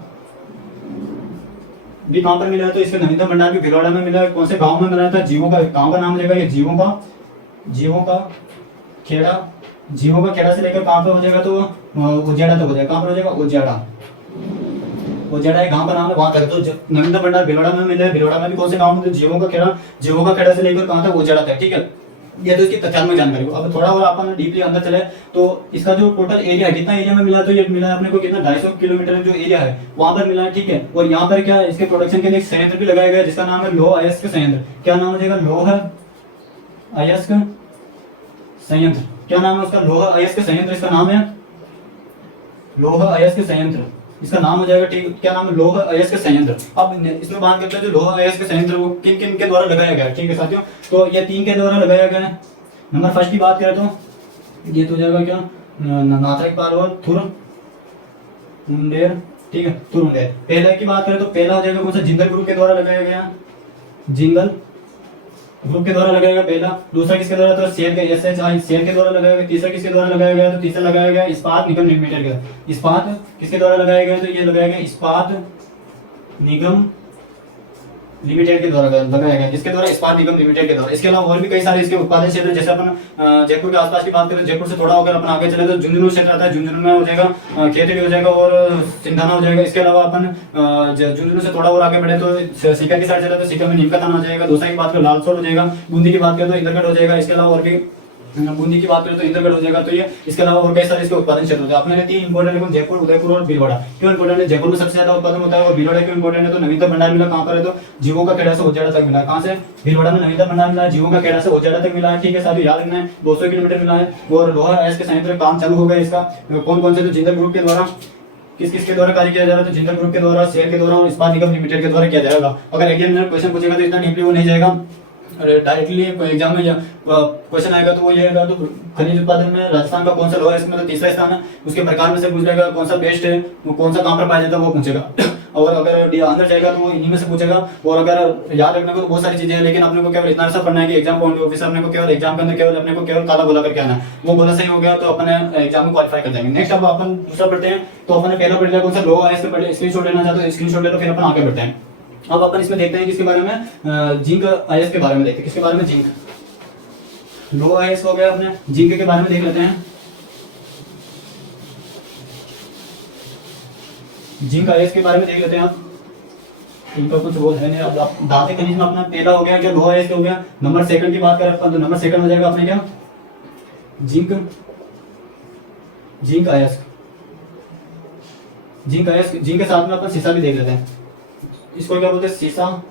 भी कहाँ पर मिला है, तो इसके नवीनतम भंडार भी भीलवाड़ा में मिला है। कौन से गांव में मिला था, जीवों का गांव का नाम हो जाएगा ये जीवों का खेड़ा। जीवों का खेड़ा से लेकर कहाँ पे हो जाएगा, तो उज्जैड़ा तक हो जाएगा। कहाँ पर हो जाएगा, उज्जैड़ा एक गांव का नाम है, वहां तक। तो नवीनतम भंडार भीलवाड़ा में मिला है। भीलवाड़ा में भी कौन से गांव में, तो जीवों का खेड़ा से लेकर कहाँ तक, उज्जैड़ा तक। ठीक है, ये तो इसकी तथ्यात्मक जानकारी हो। अब थोड़ा और अपन डीपली अंदर चले तो इसका जो टोटल एरिया है, कितना एरिया में मिला, तो ये मिला है अपने को कितना 250 किलोमीटर जो एरिया है वहां पर मिला है। ठीक है, और यहाँ पर क्या इसके प्रोडक्शन के लिए संयंत्र भी लगाया गया है जिसका नाम है लौह अयस्क संयंत्र। क्या नाम हो जाएगा, लौह अयस्क संयंत्र। क्या नाम है उसका, लौह अयस्क संयंत्र इसका नाम है, लौह अयस्क संयंत्र इसका नाम हो जाएगा। ठीक, क्या नाम है, लौह अयस्क संयंत्र। अब इसमें बात करते हैं जो लौह अयस्क संयंत्र वो किन किन के द्वारा लगाया गया है। ठीक है साथियों, तो ये 3 के द्वारा लगाया गया है। नंबर फर्स्ट की बात करें तो ये तो हो जाएगा क्या, नाथरा पाल और थुरुंडेर। ठीक है, थुरुंडेर। पहले की बात करें तो पहला हो जाएगा कौन सा, जिंदल ग्रुप के द्वारा लगाया गया, जिंदल ग्रुप के द्वारा लगाया गया पहला। दूसरा किसके द्वारा, तो शेर के SHI शेर के द्वारा लगाया गया। तीसरा किसके द्वारा लगाया गया, तो तीसरा लगाया गया इस्पात निगम लिमिटेड का। इस्पात किसके द्वारा लगाया गया, तो ये लगाया गया इस्पात निगम लिमिटेड के द्वारा लगाया गया, जिसके द्वारा इस्पात निगम लिमिटेड के द्वारा। इसके अलावा और भी कई सारे इसके उत्पादन क्षेत्र, जैसे अपन जयपुर के आसपास की बात करें, जयपुर से थोड़ा होकर अपन आगे चले तो झुंझुनू क्षेत्र आता है। झुंझुनू में हो जाएगा खेतड़ी हो जाएगा और सिंधाना हो जाएगा। इसके अलावा अपन झुंझुनू से थोड़ा और आगे बढ़े तो सीकर की साइड चले तो सीकर में नीम का थाना हो जाएगा। दूसरा की बात करें लालसोट हो जाएगा। बूंदी की बात करें तो इंद्रगढ़ हो जाएगा। इसके अलावा और भी बूंदी की बात करें तो इंद्रगढ़ हो जाएगा। तो ये इसके अलावा और कई सारे इसके उत्पादन क्षेत्र होते हैं। अपने 3 इंपोर्टेंट है, जयपुर, उदयपुर और भीलवाड़ा। क्यों इंपोर्टेंट है, जयपुर में सबसे ज्यादा उत्पादन होता है और भीलवाड़ा क्यों इंपोर्टेंट है, तो नवीनतम भंडार मिला कहाँ पर है, तो जीवों का खेड़ा से उज्जैड़ा तक मिला है। कहाँ से, भीलवाड़ा में नवीनतम भंडार मिला है, जीवों का खेड़ा से उज्जैड़ा तक मिला है। ठीक है साथियों, याद रखना है 200 किलोमीटर मिला है। और लोहा अयस्क संयंत्र काम चालू हो गया इसका। कौन कौन से, तो जिंदल ग्रुप के द्वारा। किस किस के द्वारा कार्य किया जा रहा है, तो जिंदल ग्रुप के द्वारा, शेयर के द्वारा और इस्पात निगम लिमिटेड के द्वारा किया जाएगा। अगर एग्जामिनर क्वेश्चन पूछेगा तो इतना डीपली वो नहीं जाएगा, डायरेक्टली एग्जाम में क्वेश्चन आएगा तो वो ये आएगा, तो खनिज उत्पादन में राजस्थान का कौन सा लोहा है, इसमें तो तीसरा स्थान है। उसके प्रकार में से पूछ लेगा कौन सा बेस्ट है, वो कौन सा कहाँ पर पाया जाता है वो पूछेगा। और अगर अंदर जाएगा तो वो इन्हीं में से पूछेगा। और अगर याद रखने को तो बहुत सारी चीजें हैं, लेकिन अपने को केवल इतना सा पढ़ना है कि एग्जाम पॉइंट ऑफिसर अपने को केवल एग्जाम के अंदर केवल अपने को केवल काला बोला करके आना है। वो बोला सही हो गया तो अपने एग्जाम में क्वालिफाई कर जाएंगे। नेक्स्ट अब अपन दूसरा पढ़ते हैं। तो अपने पहला पढ़ लिया कौन सा लोहा है, इसके पढ़े स्क्रीनशॉट लेना चाहते हो स्क्रीनशॉट ले लो, फिर अपन आगे बढ़ते हैं। अब अपन इसमें देखते हैं किसके बारे में, जिंक अयस्क के बारे में देखते हैं। किसके बारे में, जिंक। लो अयस्क हो गया, अपने जिंक के बारे में देख लेते हैं। जिंक अयस्क के बारे में देख लेते हैं। आप इनका कुछ वो है नहीं। अब धातु खनिज में अपना पहला हो गया क्या, लो अयस्क हो गया। नंबर सेकंड की बात करें अपन तो नंबर सेकंड हो जाएगा अपने क्या, जिंक अयस्क। जिंक अयस्क, जिंक के साथ में अपन सीसा भी देख लेते हैं। इसको क्या बोलते हैं, सीसा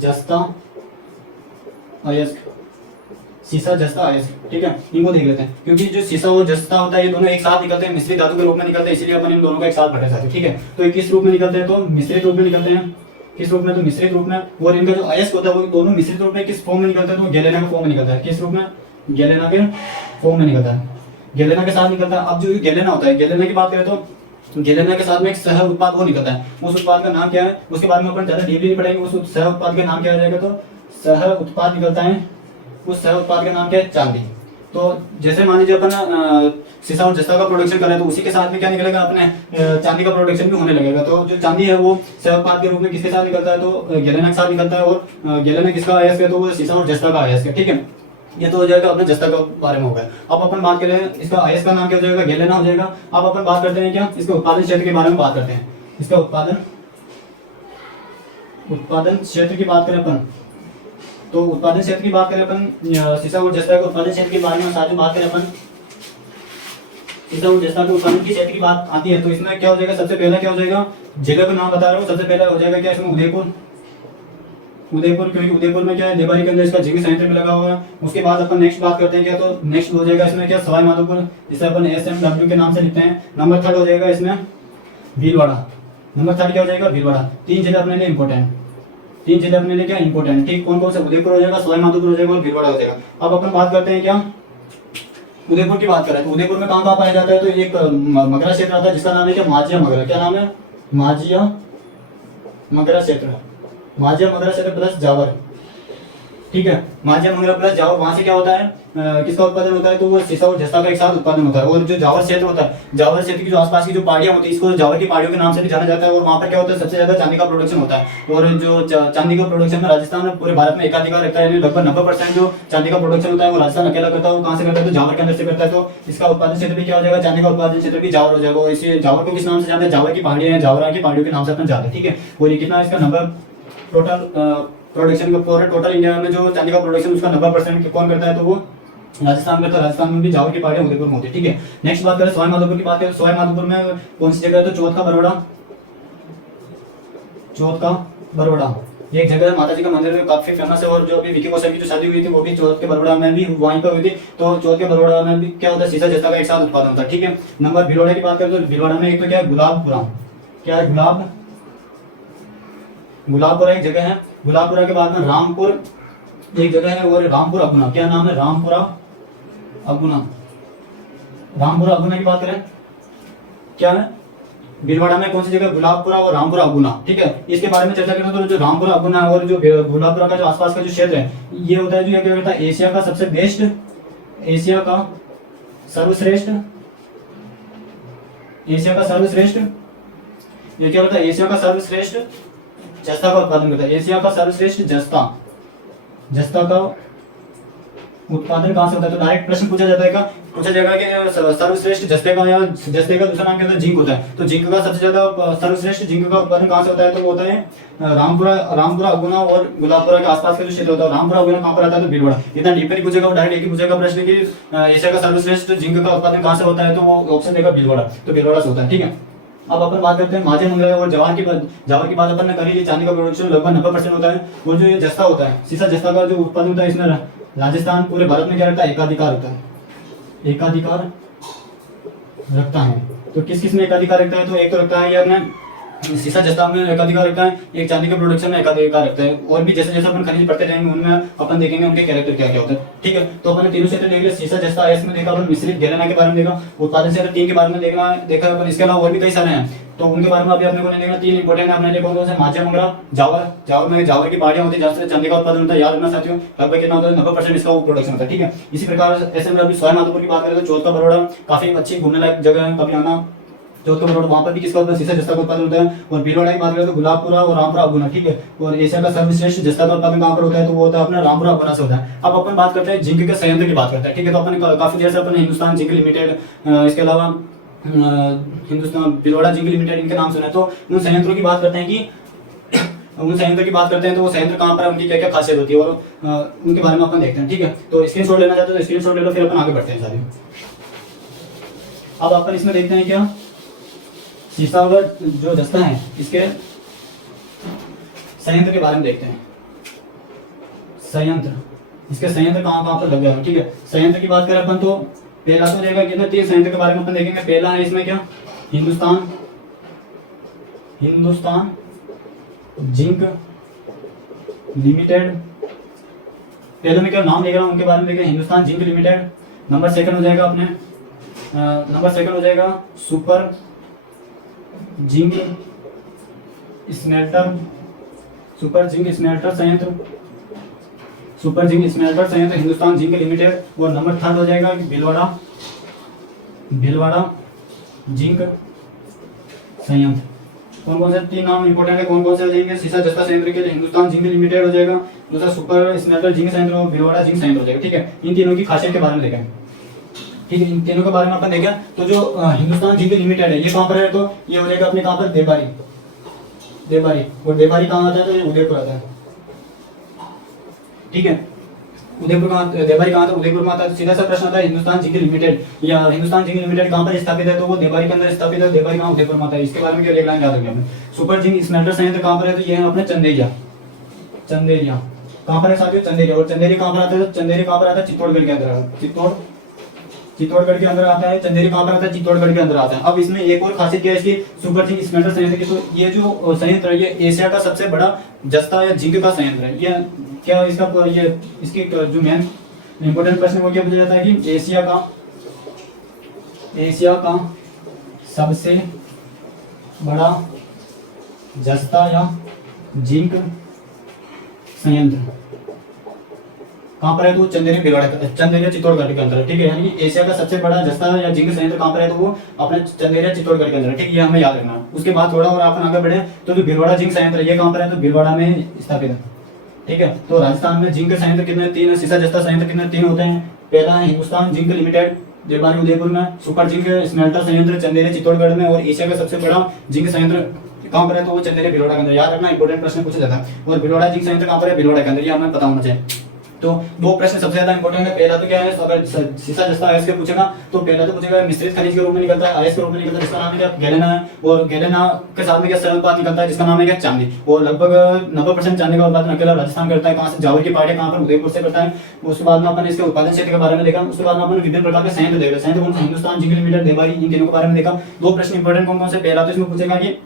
जस्ता अयस्क। सीसा जस्ता अयस्क, ठीक है, इनको देख लेते हैं। क्योंकि जो सीसा और जस्ता होता है ये दोनों एक साथ निकलते हैं, मिश्रित धातु के रूप में निकलते हैं, इसलिए अपन इन दोनों का एक साथ पढ़े जाते हैं। ठीक है, तो ये किस रूप में निकलते हैं, तो मिश्रित रूप में निकलते हैं। किस रूप में, तो मिश्रित रूप में। और इनका जो अयस्क होता है वो दोनों मिश्रित रूप में किस फॉर्म में निकलता है, तो गैलेना के फॉर्म में निकलता है। किस रूप में, गैलेना के फॉर्म में निकलता है, गैलेना के साथ निकलता है। अब जो गैलेना होता है, गैलेना की बात करें तो गैलेना के साथ में एक सह उत्पाद वो निकलता है। उस उत्पाद का नाम क्या है, उसके बारे में अपन ज्यादा डीपली नहीं पढ़ेंगे। उस सह उत्पाद का नाम क्या हो जाएगा, तो सह उत्पाद निकलता है। उस सह उत्पाद का नाम क्या है, चांदी। तो जैसे मान लीजिए अपन सीसा और जस्ता का प्रोडक्शन करें तो उसी के साथ में क्या निकलेगा, अपने चांदी का प्रोडक्शन भी होने लगेगा। तो जो चांदी है वो सह उत्पाद के रूप में किसके साथ निकलता है, तो गैलेना के साथ निकलता है। और गैलेना किसका अयस्क है, तो वो सीसा और जस्ता का अयस्क है। ठीक है, ये तो हो जाएगा अपने जस्ता के बारे में हो गया। अब अपन बात करें इसका अयस्क का नाम क्या हो जाएगा, गैलेना हो जाएगा। अब अपन बात करते हैं क्या, इसके उत्पादन क्षेत्र के बारे में बात करते हैं। इसका उत्पादन क्षेत्र की बात करें अपन, तो उत्पादन क्षेत्र की बात करें अपन, सीसा और जस्ता के उत्पादन क्षेत्र के बारे में साथ में बात करें अपन। सीसा और जस्ता के उत्पादन की क्षेत्र की बात आती है तो इसमें क्या हो जाएगा, सबसे पहला क्या हो जाएगा, जगह का नाम बता रहा हूँ। सबसे पहला हो जाएगा क्या, इसमें उदयपुर। क्योंकि उदयपुर में क्या है, देवारी के अंदर इसका जिंक संयंत्र भी लगा हुआ है। उसके बाद अपन नेक्स्ट बात करते हैं क्या, तो नेक्स्ट हो जाएगा इसमें क्या, सवाई माधोपुर, जिसे अपन SMW के नाम से लिखते हैं। नंबर थर्ड हो जाएगा इसमें भीलवाड़ा। नंबर थर्ड क्या हो जाएगा, भीलवाड़ा। 3 जिले अपने लिए इंपॉर्टेंट, 3 जिले अपने लिए क्या इंपॉर्टेंट। ठीक, कौन कौन से, उदयपुर हो जाएगा, सवाई माधोपुर हो जाएगा और भीलवाड़ा हो जाएगा। अब अपन बात करते हैं क्या, उदयपुर की बात करें तो उदयपुर में कहाँ कहाँ पाया जाता है, तो एक मगरा क्षेत्र आता है जिसका नाम है क्या, माझिया मगरा। क्या नाम है, माझिया मगरा क्षेत्र। माझिया मगरा क्षेत्र प्लस जावर, ठीक है। माझिया मंगरा प्लस जावर, वहां से क्या होता है, किसका उत्पादन होता है, तो वो सीसा और जस्ता का एक साथ उत्पादन होता है। और जो जावर क्षेत्र होता है, जावर क्षेत्र की जो आसपास की जो पहाड़ियां होती है, इसको जावर की पहाड़ियों के नाम से भी जाना जाता है। और वहां पर क्या होता है, सबसे ज्यादा चांदी का प्रोडक्शन होता है। और जो चांदी का प्रोडक्शन में राजस्थान पूरे भारत में एकाधिकार रखता है, यानी लगभग 90% जो चांदी का प्रोडक्शन होता है वो राजस्थान अकेला करता है। वो कहां से करता है, तो जावर के अंदर से करता है। तो इसका उत्पादन क्षेत्र भी क्या हो जाएगा, चांदी का उत्पादन क्षेत्र भी जावर हो जाएगा। और इसी जावर को किस नाम से जानते हैं, जावर की पहाड़ियां, जावरा की पहाड़ियों के नाम से अपन जानते हैं, ठीक है। और ये कितना इसका नंबर टोटल प्रोडक्शन का, पूरे टोटल इंडिया में जो चांदी का प्रोडक्शन उसका 90% कौन करता है, तो वो राजस्थान करता है। राजस्थान में भी जावर की पहाड़ियां उदयपुर में होती है, ठीक है। नेक्स्ट बात करें सवाई माधोपुर की बात करें, सवाई माधोपुर में कौन सी जगह है, तो चौथ का बरोड़ा, चौथ का बरोड़ा ये एक जगह है, माता जी का मंदिर है, काफी फेमस है। और जो अभी विकी कौशल की जो शादी हुई थी वो भी चौथ के बरोड़ा में भी वहीं पर हुई थी। तो चौथ के बरोड़ा में भी क्या होता है, सीसा जस्ता का एक साथ उत्पादन होता है, ठीक है। नंबर भिलवाड़ा की बात करें तो भिलवाड़ा में एक तो क्या है, गुलाबपुरा, क्या है, गुलाबपुरा एक जगह है। गुलाबपुरा के बाद में रामपुर एक जगह है, और रामपुर अगुना, क्या नाम है, रामपुरा अगुना। रामपुरा अगुना की बात करें, क्या है, भीलवाड़ा में कौन सी जगह, गुलाबपुरा और रामपुरा अगुना, ठीक है। इसके बारे में चर्चा करें तो जो रामपुरा अगुना और जो गुलाबपुरा का जो आसपास का जो क्षेत्र है, ये होता है जो क्या कहता है, एशिया का सबसे बेस्ट, एशिया का सर्वश्रेष्ठ, एशिया का सर्वश्रेष्ठ, ये क्या होता है, एशिया का सर्वश्रेष्ठ जस्ता का उत्पादन करता है। एशिया का सर्वश्रेष्ठ जस्ता, जस्ता का उत्पादन कहां से होता है, तो डायरेक्ट प्रश्न पूछा जाता है, पूछा जाएगा कि सर्वश्रेष्ठ जस्ते का, या जस्ते का दूसरा नाम क्या होता है, जिंक होता है। तो जिंक का सबसे ज्यादा सर्वश्रेष्ठ जिंक का उत्पादन कहां से होता है, तो वो होता है रामपुरा अगुना और गुलाबपुरा के आसपास का जो क्षेत्र होता है। रामपुरा अगुना कहां पर आता है, तो भीलवाड़ा। इतना डीप नहीं पूछेगा, वो डायरेक्ट एक ही पूछेगा प्रश्न कि एशिया का सर्वश्रेष्ठ जिंक का उत्पादन कहां से होता है, तो वो ऑप्शन देगा भीलवाड़ा, तो भीलवाड़ा से होता है, ठीक है। अब अपन बात करते हैं माझे मंगरा और जवाहर की बात अपन ने करी थी। चांदी का प्रोडक्शन लगभग 90% होता है। और जो ये जस्ता होता है, सीसा जस्ता का जो उत्पादन होता है, इसमें राजस्थान पूरे भारत में क्या रखता है, एकाधिकार होता है, एकाधिकार रखता है। तो किस किस में एकाधिकार रखता है, तो एक तो रखता है ये अपने सीसा जस्ता में एकाधिकार रखता है, एक चांदी के प्रोडक्शन में एकाधिकार रखता है। और भी जैसे जैसे अपन खनिज पढ़ते जाएंगे उनमें अपन देखेंगे उनके कैरेक्टर क्या क्या होता है, ठीक है। तो अपन तीनों क्षेत्र देख लिया, सीसा जस्ता एस में देखा अपन, मिश्रित घेराना के बारे में देखा, उत्पादन क्षेत्र 3 के बारे में देखा अपन। इसके अलावा और भी कई सारे हैं, तो उनके बारे में अभी अपने को नहीं देखना। 3 इंपोर्टेंट है अपने लिए, कौन कौन से, माझिया मंगरा, जावर, जावर में जावर की पहाड़ियां होती है जहां से चांदी का उत्पादन होता है, याद रखना साथियों। लगभग कितना होता है, 90% इसका प्रोडक्शन होता है, ठीक है। इसी प्रकार ऐसे में अभी सवाई माधोपुर की बात करें तो चौथ का बरोड़ा काफी अच्छी घूमने लायक जगह है, कभी आना। चौथ का बरोड़ा वहां पर भी किसका होता है, सीसा जस्ता का उत्पादन होता है। और भीलवाड़ा की बात करें तो गुलाबपुरा और रामपुरा अगुना, ठीक है। और एशिया का सर्वश्रेष्ठ जस्ता का उत्पादन कहां पर होता है, तो वो होता है अपना रामपुरा अगुना से होता है। अब अपन बात करते हैं जिंक के संयंत्र की बात करते हैं, ठीक है। तो अपन काफी देर से अपन हिंदुस्तान जिंक लिमिटेड, इसके अलावा हिंदुस्तान भीलवाड़ा जिंक लिमिटेड, इनके नाम सुने। तो उन संयंत्रों की बात करते हैं कि उन संयंत्र की बात करते हैं तो वो संयंत्र कहाँ पर है, उनकी क्या क्या खासियत होती है, और उनके बारे में अपन देखते हैं, ठीक है। तो स्क्रीनशॉट लेना चाहते हो तो स्क्रीनशॉट ले लो, फिर अपन आगे बढ़ते हैं सारे। अब अपन इसमें देखते हैं क्या, सीसा और जो जस्ता है इसके संयंत्र के बारे में देखते हैं। संयंत्र, इसके संयंत्र कहाँ कहाँ पर लगे हैं, ठीक है। संयंत्र की बात करें अपन तो पहला तो रहेगा कितना, 3 संयंत्र के बारे में अपन देखेंगे। पहला है इसमें क्या, हिंदुस्तान जिंक लिमिटेड। पहले में क्या नाम लिख रहा हूं, उनके बारे में देखें, Hindustan zinc limited. Number second हो जाएगा अपने, नंबर सेकंड हो जाएगा super zinc smelter, super zinc smelter संयंत्र, सुपर जिंक स्मेल्टर संयंत्र हिंदुस्तान जिंक लिमिटेड। और नंबर थर्ड हो जाएगा भीलवाड़ा जिंक संयंत्र। कौन कौन से 3 नाम इंपोर्टेंट है, कौन कौन से हो जाएंगे, सीसा जस्ता संयंत्र के लिए हिंदुस्तान जिंक लिमिटेड हो जाएगा, दूसरा सुपर स्मेल्टर जिंक संयंत्र और भीलवाड़ा जिंक संयंत्र हो जाएगा, ठीक है। इन तीनों की खासियत के बारे में देखें, ठीक है। इन तीनों के बारे में अपन देखें तो जो हिंदुस्तान जिंक लिमिटेड है ये कहाँ पर है, तो ये हो जाएगा अपने कहाँ पर, देबारी। और देबारी कहाँ आता है, तो ये उदयपुर आता है, ठीक है। उदयपुर कहाँ, देबारी कहाँ था, उदयपुर में आता है। सीधा सा प्रश्न आता है हिंदुस्तान जिंक लिमिटेड या हिंदुस्तान जिंक लिमिटेड कहाँ पर स्थापित है, तो वो देबारी के अंदर स्थापित है। देबारी कहाँ, उदयपुर में आता है। इसके बारे में क्या एक लाइन याद रखिए हमें। सुपर जिंक स्मेल्टर संयंत्र कहाँ पर है, तो ये है अपने चंदेरिया कहाँ पर है साथियों, चंदेरिया। और चंदेरी कहाँ पर आता है, तो चंदेरी कहाँ पर आता है, चित्तौड़गढ़ के अंदर, चित्तौड़गढ़ के अंदर आता है। चंदेरी कहाँ पर आता है, चित्तौड़गढ़ के अंदर आता है। अब इसमें एक और खासियत क्या है इसकी, सुपर जिंक स्मेल्टर संयंत्र की, तो ये जो संयंत्र है ये एशिया का सबसे बड़ा जस्ता या जिंक का संयंत्र है। ये क्या इसका, ये इसकी जो मेन इंपोर्टेंट प्रश्न वो क्या पूछा जाता है कि एशिया का एशिया का सबसे बड़ा जस्ता या जिंक संयंत्र कहाँ पर है? तो चंदेरी भिलवाड़ा, चंदेरिया चित्तौड़गढ़ के अंदर है, ठीक है। यानी कि एशिया का सबसे बड़ा जस्ता या जिंक संयंत्र कहाँ पर है? तो वो अपने चंदेरिया चित्तौड़गढ़ के अंदर है, ठीक है। ये हमें याद रखना है। उसके बाद थोड़ा और अपन आगे बढ़े तो जो भिलवाड़ा जिंक संयंत्र है ये कहाँ पर है? तो भिलवाड़ा में स्थापित है, ठीक है। तो राजस्थान में जिंक संयंत्र कितने? 3। सीसा जस्ता संयंत्र कितने? 3 होते हैं। पहला है हिंदुस्तान जिंक लिमिटेड देवानी उदयपुर में, सुपर जिंक स्मेल्टर संयंत्र चंदेरी चित्तौड़गढ़ में, और एशिया का सबसे बड़ा जिंक संयंत्र कहाँ पर है? तो वो चंदेरी भिलवाड़ा के अंदर। याद रखना, इंपॉर्टेंट प्रश्न पूछा जाता है। और भिलवाड़ा जिंक संयंत्र कहाँ पर है? भिलवाड़ा के अंदर, ये हमें पता होना चाहिए। तो दो प्रश्न सबसे ज्यादा इंपॉर्टेंट है। पहला तो क्या है, अगर सीसा जस्ता आयस के पूछेगा तो पहला तो पूछेगा मिश्रित खनिज के रूप में निकलता है, आयस के रूप में निकलता है, जिसका नाम है क्या? गैलेना है। और गैलेना के साथ में क्या सरलपात निकलता है, जिसका नाम है क्या? चांदी। और लगभग 90% चांदी का उत्पादन अकेला राजस्थान करता है। कहाँ से? जावर की पहाड़ी कहाँ पर? उदयपुर से करता है। उसके बाद में अपन इसके उत्पादन क्षेत्र के बारे में देखा। उसके बाद में अपन विभिन्न प्रकार के संयंत्र देखे। संयंत्र कौन से? हिंदुस्तान जिंक लिमिटेड, देवारी, इन तीनों के बारे में देखा। दो प्रश्न इंपॉर्टेंट कौन कौन से? पहला तो इसमें पूछेगा कि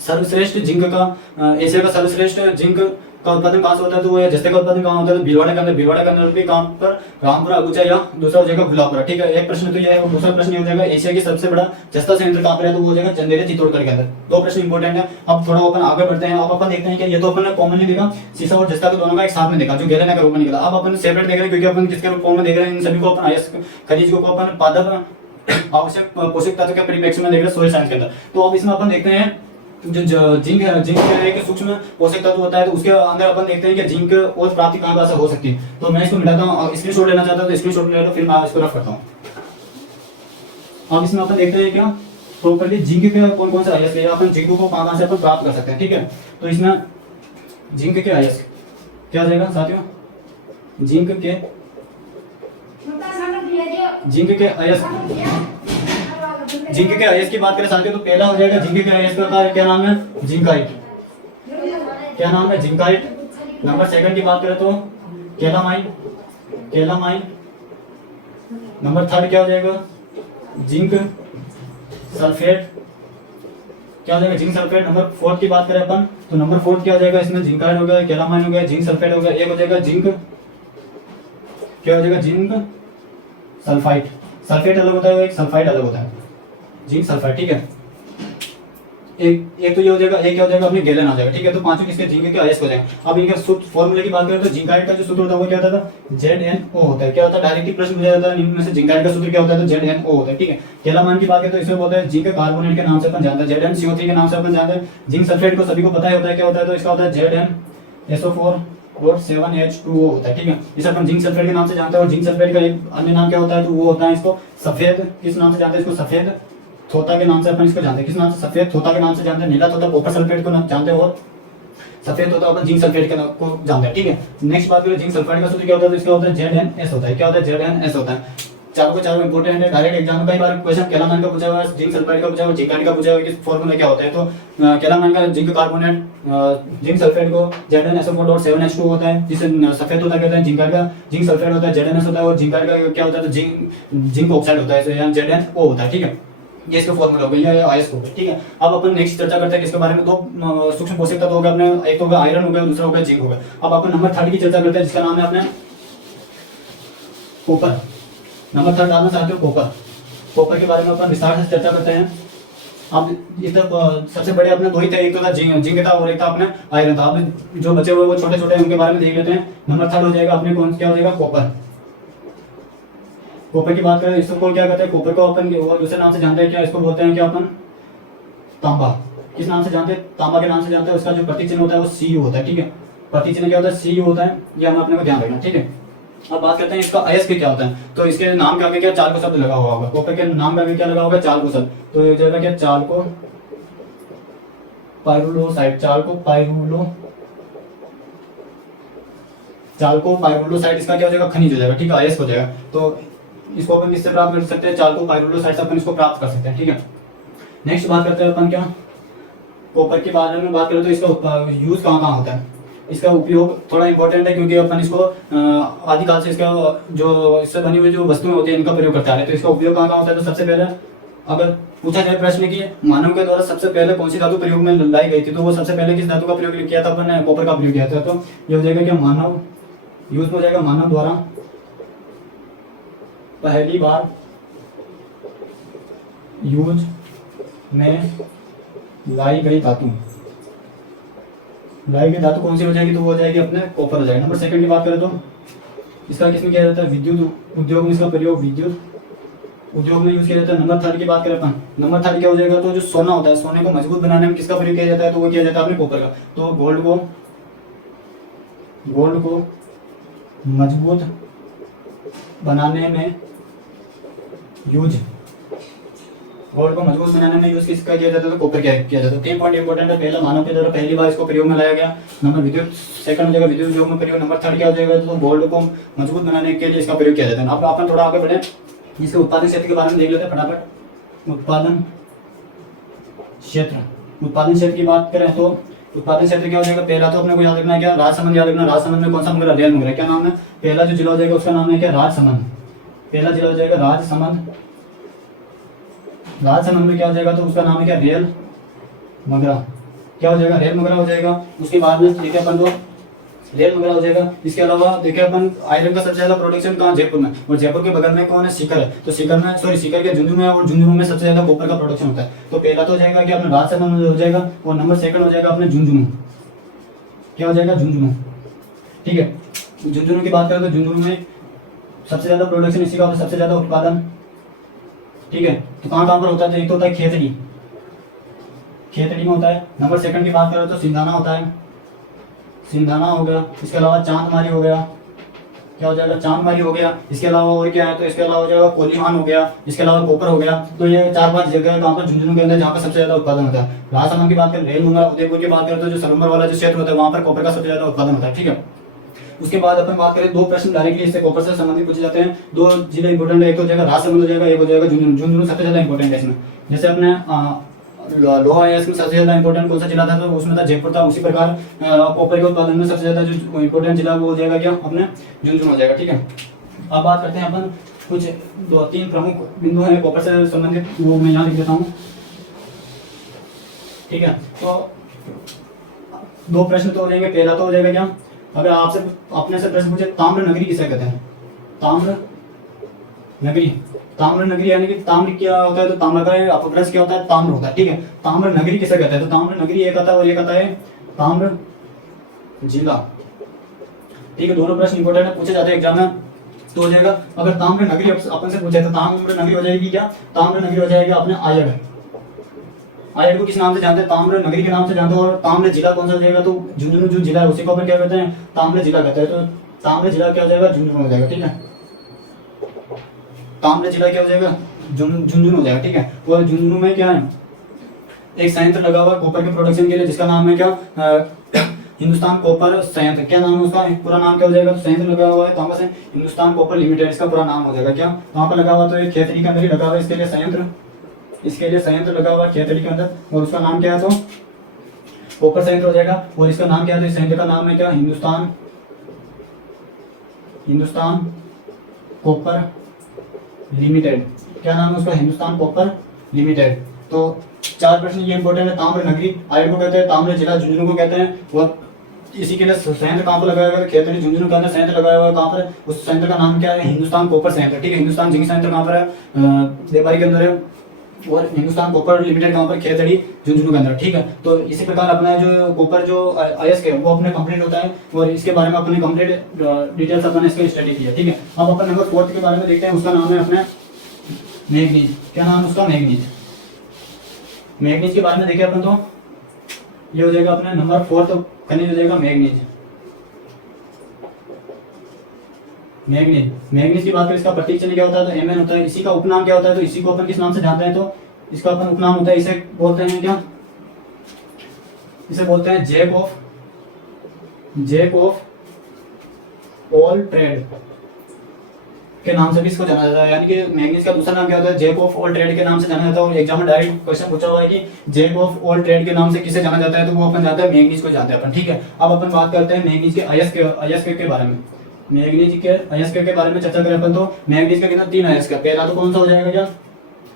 सर्वश्रेष्ठ जिंक का, एशिया का सर्वश्रेष्ठ जिंक का उत्पादन कहाँ से होता है? तो वो जस्ते का उत्पादन कहाँ होता है? तो भिलवाड़ा के अंदर। भिलवाड़ा के अंदर भी कहाँ पर? रामपुरा, अगुचा, या दूसरा हो जाएगा भुलापुरा, ठीक है। एक प्रश्न तो ये है। और दूसरा प्रश्न ये हो जाएगा एशिया की सबसे बड़ा जस्ता संयंत्र कहाँ पर है? तो वो हो जाएगा चंदेरी चित्तौड़गढ़ के अंदर। दो प्रश्न इंपॉर्टेंट है। अब थोड़ा अपन आगे बढ़ते हैं। अब अपन देखते हैं कि ये तो अपन ने कॉमनली देखा, सीसा और जस्ता को दोनों का एक साथ में देखा, जो गैलेना के रूप में निकला। अब अपन सेपरेट देख रहे हैं, क्योंकि अपन किसके फॉर्म में देख रहे हैं? इन सभी को अपन आयस खनिज को अपन पादप आवश्यक पोषक तत्व के परिप्रेक्ष्य में देख रहे हैं, सोइल साइंस के अंदर। तो अब इसमें अपन देखते हैं जो जिंक का एक सूक्ष्म पोषक तत्व होता है, तो उसके अंदर अपन देखते हैं कि जिंक और प्राप्ति कहाँ से हो सकती है। तो मैं इसको मिटाता हूँ, स्क्रीनशॉट लेना चाहता हूँ तो स्क्रीनशॉट ले लो, फिर मैं इसको रफ करता हूँ। अब इसमें अपन देखते हैं क्या प्रॉपर्ली जिंक के कौन कौन से आयस है, अपन जिंक को कहाँ से अपन प्राप्त कर सकते हैं, ठीक है। तो इसमें जिंक के आयस क्या जाएगा साथियों? जिंक के आयस, जिंक के आयस की बात करें साथियों तो पहला हो जाएगा जिंक के आयस का क्या नाम है? जिंकाइट। क्या नाम है? जिंकाइट। नंबर सेकंड की बात करें तो कैलामाइन, कैलामाइन। नंबर थर्ड क्या हो जाएगा? जिंक सल्फेट, क्या हो जाएगा? Zinc sulphate. नंबर फोर्थ की बात करें अपन तो नंबर फोर्थ क्या हो जाएगा? इसमें जिंकाइट हो गया, कैलामाइन हो गया, जिंक सल्फेट हो गया। एक हो जाएगा जिंक, क्या हो जाएगा? Zinc sulphide. सल्फेट अलग होता है, एक सल्फाइड अलग होता है, जिंक सल्फाइड, ठीक है। एक तो ये हो जाएगा, एक क्या हो जाएगा? अपने गैलन आ जाएगा, ठीक है। तो पांचों किसके? जिंक के आयस हो जाएंगे। अब इनके सूत्र फॉर्मूले की बात करें तो जिंकाइट का जो सूत्र होता है वो क्या होता था? ZnO होता है। क्या होता है? डायरेक्टली प्रश्न पूछा जाता है इनमें से जिंकाइट का सूत्र क्या होता है? तो ZnO होता है, ठीक है। कैलामाइन की बात करें तो इसमें बोलते हैं जिंक कार्बोनेट के नाम से अपन जानते हैं, ZnCO3 के नाम से अपन जानते हैं। जिंक सल्फेट को सभी को पता ही होता है क्या होता है, तो इसका होता है ZnSO4 और 7H2O होता है, ठीक है। इसे अपन जिंक सल्फेट के नाम से जानते हैं। और जिंक सल्फेट का एक अन्य नाम क्या होता है? तो वो होता है इसको सफेद, किस नाम से जानते हैं? इसको सफेद थोता के नाम से अपन इसको जानते हैं। किस नाम से? सफेद थोता के नाम से जानते हैं। नीला थोता कॉपर सल्फेट को जानते हैं, और सफेद थोता अपन जिंक सल्फेट के नाम को जानते हैं, ठीक है। नेक्स्ट बात करें जिंक सल्फाइड का सूत्र क्या होता है? तो इसका होता है ZnS होता है। क्या होता है? ZnS होता है। चारों के चारों इंपोर्टेंट है, डायरेक्ट एग्जाम में कई बार क्वेश्चन कैलामाइन का पूछा हुआ है, जिंक सल्फाइड का पूछा हुआ है, जिंकाइट का पूछा हुआ है कि फॉर्मूला क्या होता है। तो कैलामाइन का जिंक कार्बोनेट, जिंक सल्फेट को ZnSO4 और 7H2 होता है, जिसे सफेद होता कहते हैं। जिंकाइट का जिंक सल्फेट होता है, ZnS होता है। और जिंकाइट का क्या होता है? तो जिंक ऑक्साइड होता है, यानी ZnO होता है, ठीक है। ये इसका फॉर्मूला हो गया, ये आयस हो गया, ठीक है। अब अपन नेक्स्ट चर्चा करते हैं किसके बारे में? दो सूक्ष्म पोषक तत्व हो गए अपने, एक तो हो गया आयरन हो गया, दूसरा हो गया जिंक हो गया। अब अपन नंबर थर्ड की चर्चा करते हैं, जिसका नाम है अपने कॉपर। नंबर थर्ड डालना चाहते हो कॉपर। कॉपर के बारे में अपन विस्तार से चर्चा करते हैं। अब इस तक सबसे बड़े अपने दो ही थे, एक तो था जिंक था और एक था अपने आयरन था। अब जो बचे हुए वो छोटे छोटे उनके बारे में देख लेते हैं। नंबर थर्ड हो जाएगा अपने कौन क्या हो जाएगा? कॉपर। कॉपर की बात करें इसको क्या कहते हैं? कॉपर को अपन दूसरे नाम से जानते हैं, क्या इसको बोलते हैं? क्या अपन? तांबा। किस नाम से जानते हैं? तांबा के नाम से जानते हैं। उसका जो प्रतीक चिन्ह होता है वो Cu होता है, ठीक है। प्रतीक चिन्ह क्या होता है? Cu होता है, ये हमें अपने को ध्यान रखना, ठीक है। अब बात करते हैं इसका अयस्क क्या होता है। तो इसके नाम के आगे क्या चालको शब्द लगा हुआ होगा? कॉपर के नाम के आगे क्या लगा होगा? चालको शब्द। तो ये जाएगा क्या? चालको पाइरुलोसाइड। चालको पाइरुलो, चालको पाइरुलोसाइड इसका क्या हो जाएगा? खनिज हो जाएगा, ठीक है, अयस्क हो जाएगा। तो इसको अपन किससे प्राप्त कर सकते हैं? चालको पाइरुलोसाइड से अपन इसको प्राप्त कर सकते हैं, ठीक है। नेक्स्ट बात करते हैं अपन क्या कॉपर के बारे में बात करें तो इसका यूज कहाँ कहाँ होता है? इसका उपयोग थोड़ा इंपॉर्टेंट है, क्योंकि अपन इसको आदिकाल से इसका जो इससे बनी हुई जो वस्तुएं होती है इनका प्रयोग करते आ रहे हैं। तो इसका उपयोग कहाँ कहाँ होता है? तो सबसे पहले अगर पूछा जाए प्रश्न की मानव के द्वारा सबसे पहले कौन सी धातु प्रयोग में लाई गई थी, तो वो सबसे पहले किस धातु का प्रयोग किया था? अपन ने कॉपर का प्रयोग किया था। तो ये हो जाएगा क्या? मानव यूज हो जाएगा, मानव द्वारा पहली बार यूज में लाई गई धातु, लाई गई धातु कौन सी हो जाएगी, तो वो हो जाएगी अपने कॉपर हो जाएगा। नंबर सेकंड की बात करें तो इसका किसमें किया जाता है, विद्युत उद्योग में इसका प्रयोग विद्युत उद्योग में यूज किया जाता है। नंबर थर्ड की बात करें अपन, नंबर थर्ड क्या हो जाएगा, तो जो सोना होता है, सोने को मजबूत बनाने में किसका प्रयोग किया जाता है, तो वो किया जाता है अपने कॉपर का। तो गोल्ड को मजबूत बनाने में यूज, गोल्ड को मजबूत बनाने में यूज किसका किया जाता है, तो कॉपर किया जाता है। 3 पॉइंट इंपॉर्टेंट है। पहला, मानव के द्वारा पहली बार इसको प्रयोग में लाया गया। नंबर विद्युत, सेकंड हो जाएगा विद्युत उद्योग में प्रयोग। नंबर थर्ड क्या हो जाएगा, तो गोल्ड को मजबूत बनाने के लिए इसका प्रयोग किया जाता है। अब अपन थोड़ा आगे बढ़े, इसके उत्पादन क्षेत्र के बारे में देख लेते हैं फटाफट। उत्पादन क्षेत्र की बात करें तो उत्पादन क्षेत्र क्या हो जाएगा, पहला तो अपने को याद रखना है क्या, राजसमंद याद रखना। राजसमंद में कौन सा मगरा, रेल मगरा। क्या नाम है, पहला जो जिला हो जाएगा उसका नाम है क्या, राजसमंद। पहला जिला हो जाएगा राजसमंद। राजसमंद में क्या हो जाएगा, तो उसका नाम है क्या, रेल मगरा। क्या हो जाएगा, रेल मगरा हो जाएगा। उसके बाद में देखिए अपन तो रेल मगरा हो जाएगा। इसके अलावा देखिए अपन आयरन का सबसे ज्यादा प्रोडक्शन कहाँ, जयपुर में। और जयपुर के बगल में कौन है, सीकर है। तो सीकर के झुंझुनू है, और झुंझुनू में सबसे ज्यादा कॉपर का प्रोडक्शन होता है। तो पहला तो हो जाएगा कि अपने राजसमंद हो जाएगा, और नंबर सेकंड हो जाएगा अपने झुंझुनू। क्या हो जाएगा, झुंझुनू। ठीक है, झुंझुनू की बात करें तो झुंझुनू में सबसे ज्यादा प्रोडक्शन इसी का होता है, सबसे ज्यादा उत्पादन। ठीक है, तो कहाँ कहाँ पर होता है, तो एक तो होता है खेतड़ी में होता है। नंबर सेकंड की बात करें तो सिंधाना होता है, सिंधाना हो गया। इसके अलावा चांदमारी हो गया। क्या हो जाएगा, चांदमारी हो गया। इसके अलावा और क्या है, तो इसके अलावा हो जाएगा कोलीहान हो गया। इसके अलावा कॉपर हो गया। तो ये 4-5 जगह है कहाँ पर, झुंझुनू के अंदर, जहाँ पर सबसे ज्यादा उत्पादन होता है। राजसमंद की बात करें, रेल मंगला, उदयपुर की बात करें तो जो सलम्बर वाला जो क्षेत्र होता है, वहाँ पर कॉपर का सबसे ज्यादा उत्पादन होता है। ठीक है, उसके बाद अपन बात करें, 2 प्रश्न डायरेक्टली इससे कॉपर से संबंधित पूछे जाते हैं। 2 जिले इंपॉर्टेंट है, एक तो हो जाएगा राजसमंद हो जाएगा, एक हो जाएगा झुंझुनू। झुंझुनू सबसे ज्यादा इंपॉर्टेंट है इसमें। जैसे अपने लोहा है, इसमें सबसे ज्यादा इंपॉर्टेंट कौन सा जिला था, तो उसमें था जयपुर था। उसी प्रकार कॉपर के उत्पादन में सबसे ज्यादा जो इंपॉर्टेंट जिला वो हो जाएगा क्या, अपने झुंझुनू हो जाएगा। ठीक है, अब बात करते हैं अपन कुछ 2-3 प्रमुख बिंदु हैं कॉपर से संबंधित, वो मैं यहाँ लिख देता हूँ। ठीक है, तो 2 प्रश्न तो हो जाएंगे। पहला तो हो जाएगा क्या, अगर आपसे अपने से प्रश्न पूछे, ताम्र नगरी किसे कहते हैं, ताम्र नगरी यानी कि ताम्र क्या होता है, तो ताम्र का अपभ्रंश क्या होता है, ताम्र होता है। ठीक है, ताम्र नगरी किसे कहते हैं, तो ताम्र नगरी एक आता है और एक आता है ताम्र जिला। ठीक है, दोनों प्रश्न इंपॉर्टेंट है, पूछे जाते हैं एग्जाम में। तो हो जाएगा, अगर ताम्र नगरी अपन से पूछे तो ताम्र नगरी हो जाएगी क्या, ताम्र नगरी हो जाएगी अपने आयड़। आयड़ को किस नाम से जानते हैं, ताम्र नगरी के नाम से जानते हैं। और ताम्र जिला कौन सा हो जाएगा, तो झुंझुनू जो जिला है उसी को अपन क्या कहते हैं, ताम्र जिला कहते हैं। तो ताम्र जिला क्या हो जाएगा, झुंझुनू हो जाएगा। ठीक है, ताम्र जिला क्या हो जाएगा, झुंझुनू हो जाएगा। ठीक है, और झुंझुनू में क्या है, एक संयंत्र लगा हुआ है कॉपर के प्रोडक्शन के लिए, जिसका नाम है क्या, हिंदुस्तान कॉपर संयंत्र। क्या नाम है उसका, पूरा नाम क्या हो जाएगा, तो संयंत्र लगा हुआ है कहाँ से, हिंदुस्तान कॉपर लिमिटेड, इसका पूरा नाम हो जाएगा। क्या वहाँ पर लगा हुआ, तो एक खेतड़ी के अंदर ही लगा हुआ है इसके लिए संयंत्र लगा हुआ है खेतड़ी के अंदर, और उसका नाम क्या है, तो कॉपर संयंत्र हो जाएगा। और इसका नाम क्या है, तो इस संयंत्र का नाम है क्या, हिंदुस्तान कॉपर लिमिटेड। क्या नाम है उसका, हिंदुस्तान कॉपर लिमिटेड। तो 4 प्रश्न ये इंपॉर्टेंट है। ताम्र नगरी आयड़ को कहते हैं, ताम्र जिला झुंझुनू को कहते हैं, और इसी के लिए संयंत्र कहाँ पर लगाया गया, खेतड़ी झुंझुनू के अंदर संयंत्र लगाया हुआ है। कहाँ पर, उस संयंत्र का नाम क्या है, हिंदुस्तान कॉपर संयंत्र। ठीक है, हिंदुस्तान जिंक संयंत्र कहाँ पर है, देवारी के अंदर है, और हिंदुस्तान कॉपर लिमिटेड कहाँ पर, खेतड़ी झुंझुनू के अंदर। ठीक है, तो इसी प्रकार अपना जो कॉपर जो अयस्क है वो अपने कंप्लीट होता है, और इसके बारे में अपने कंप्लीट डिटेल्स अपने इसके स्टडी की है। ठीक है, अब अपन नंबर 4 के बारे में देखते हैं। उसका नाम है अपने मैग्नीज। क्या नाम है उसका, मैग्नीज के बारे में देखिए अपन, तो ये हो जाएगा अपने नंबर 4, तो खनिज हो जाएगा मैग्नीज की बात करें, इसका प्रतीक चिन्ह क्या होता है, तो Mn होता है। इसी का उपनाम क्या होता है, तो इसी को अपन किस नाम से जानते हैं, तो इसका अपन उपनाम होता है, इसे बोलते हैं क्या, इसे बोलते हैं जैक ऑफ ऑल ट्रेड के नाम से भी इसको जाना जाता है। यानी कि मैग्नीज का दूसरा नाम क्या होता है, जैक ऑफ ऑल ट्रेड के नाम से जाना जाता है। और एग्जाम में डायरेक्ट क्वेश्चन पूछा हुआ है कि जैक ऑफ ऑल ट्रेड के नाम से किसे जाना जाता है, तो वो अपन जानते हैं मैग्नीज को जानते हैं अपन। ठीक है, अब अपन बात करते हैं मैग्नीज के अयस्क के बारे में। मैग्नीज के अयस्क के बारे में चर्चा करें अपन, तो मैग्नीज का कितना 3 अयस्क है। पहला तो कौन सा हो जाएगा, क्या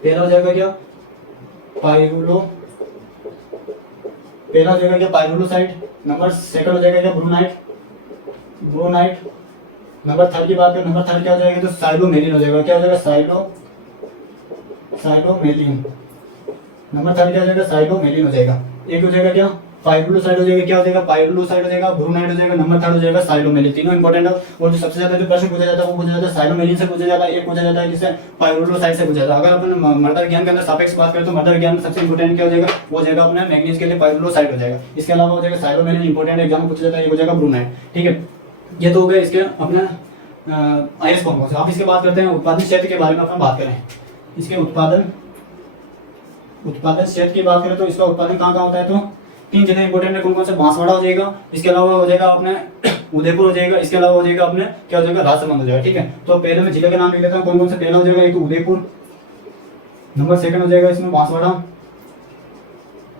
पहला हो जाएगा, क्या पाइरुलोसाइट। नंबर सेकंड हो जाएगा क्या, ब्रूनाइट। नंबर 3 की बात करें, नंबर 3 क्या हो जाएगा, तो साइलोमेरिन हो जाएगा। क्या हो जाएगा, साइटोमेलिन। नंबर 3 क्या हो जाएगा, साइटोमेलिन हो जाएगा। एक हो जाएगा क्या, पाइरुलोसाइड हो जाएगा। क्या हो जाएगा, पाइरुलोसाइड हो जाएगा, ब्रूनाइड हो जाएगा। नंबर 3 हो जाएगा साइटोमेलिन। तीनों इंपॉर्टेंट है। और जो सबसे ज्यादा जो प्रश्न पूछा जाता है वो पूछा जाता है साइटोमेलिन से पूछा जाता है, एक पूछा जाता है किससे, पाइरुलोसाइड से पूछा जाता है। अगर अपन मृदा विज्ञान के अंदर सापेक्ष बात करें तो मृदा विज्ञान में सबसे इंपॉर्टेंट क्या हो जाएगा, वो हो जाएगा अपना मैग्नीज के लिए पाइरुलोसाइड हो जाएगा। इसके अलावा हो जाएगा साइटोमेलिन, इंपॉर्टेंट एग्जाम में पूछा जाता है, ये हो जाएगा ब्रूनाइड। ठीक है, ये तो हो गया इसके अपना आयस कॉम्पाउंड। आप इसके बात करते हैं उत्पादन क्षेत्र के बारे में अपन बात करें। इसके उत्पादन क्षेत्र की बात करें तो इसका उत्पादन कहाँ कहाँ होता है, तो 3 जगह इंपॉर्टेंट है। कौन कौन से, बांसवाड़ा हो जाएगा, इसके अलावा हो जाएगा अपने उदयपुर हो जाएगा, इसके अलावा हो जाएगा अपने क्या हो जाएगा, राजसमंद हो जाएगा। ठीक है, तो पहले मैं जिले के नाम लिख लेता हूँ कौन कौन से। पहला हो जाएगा एक तो उदयपुर, नंबर 2 हो जाएगा इसमें बांसवाड़ा,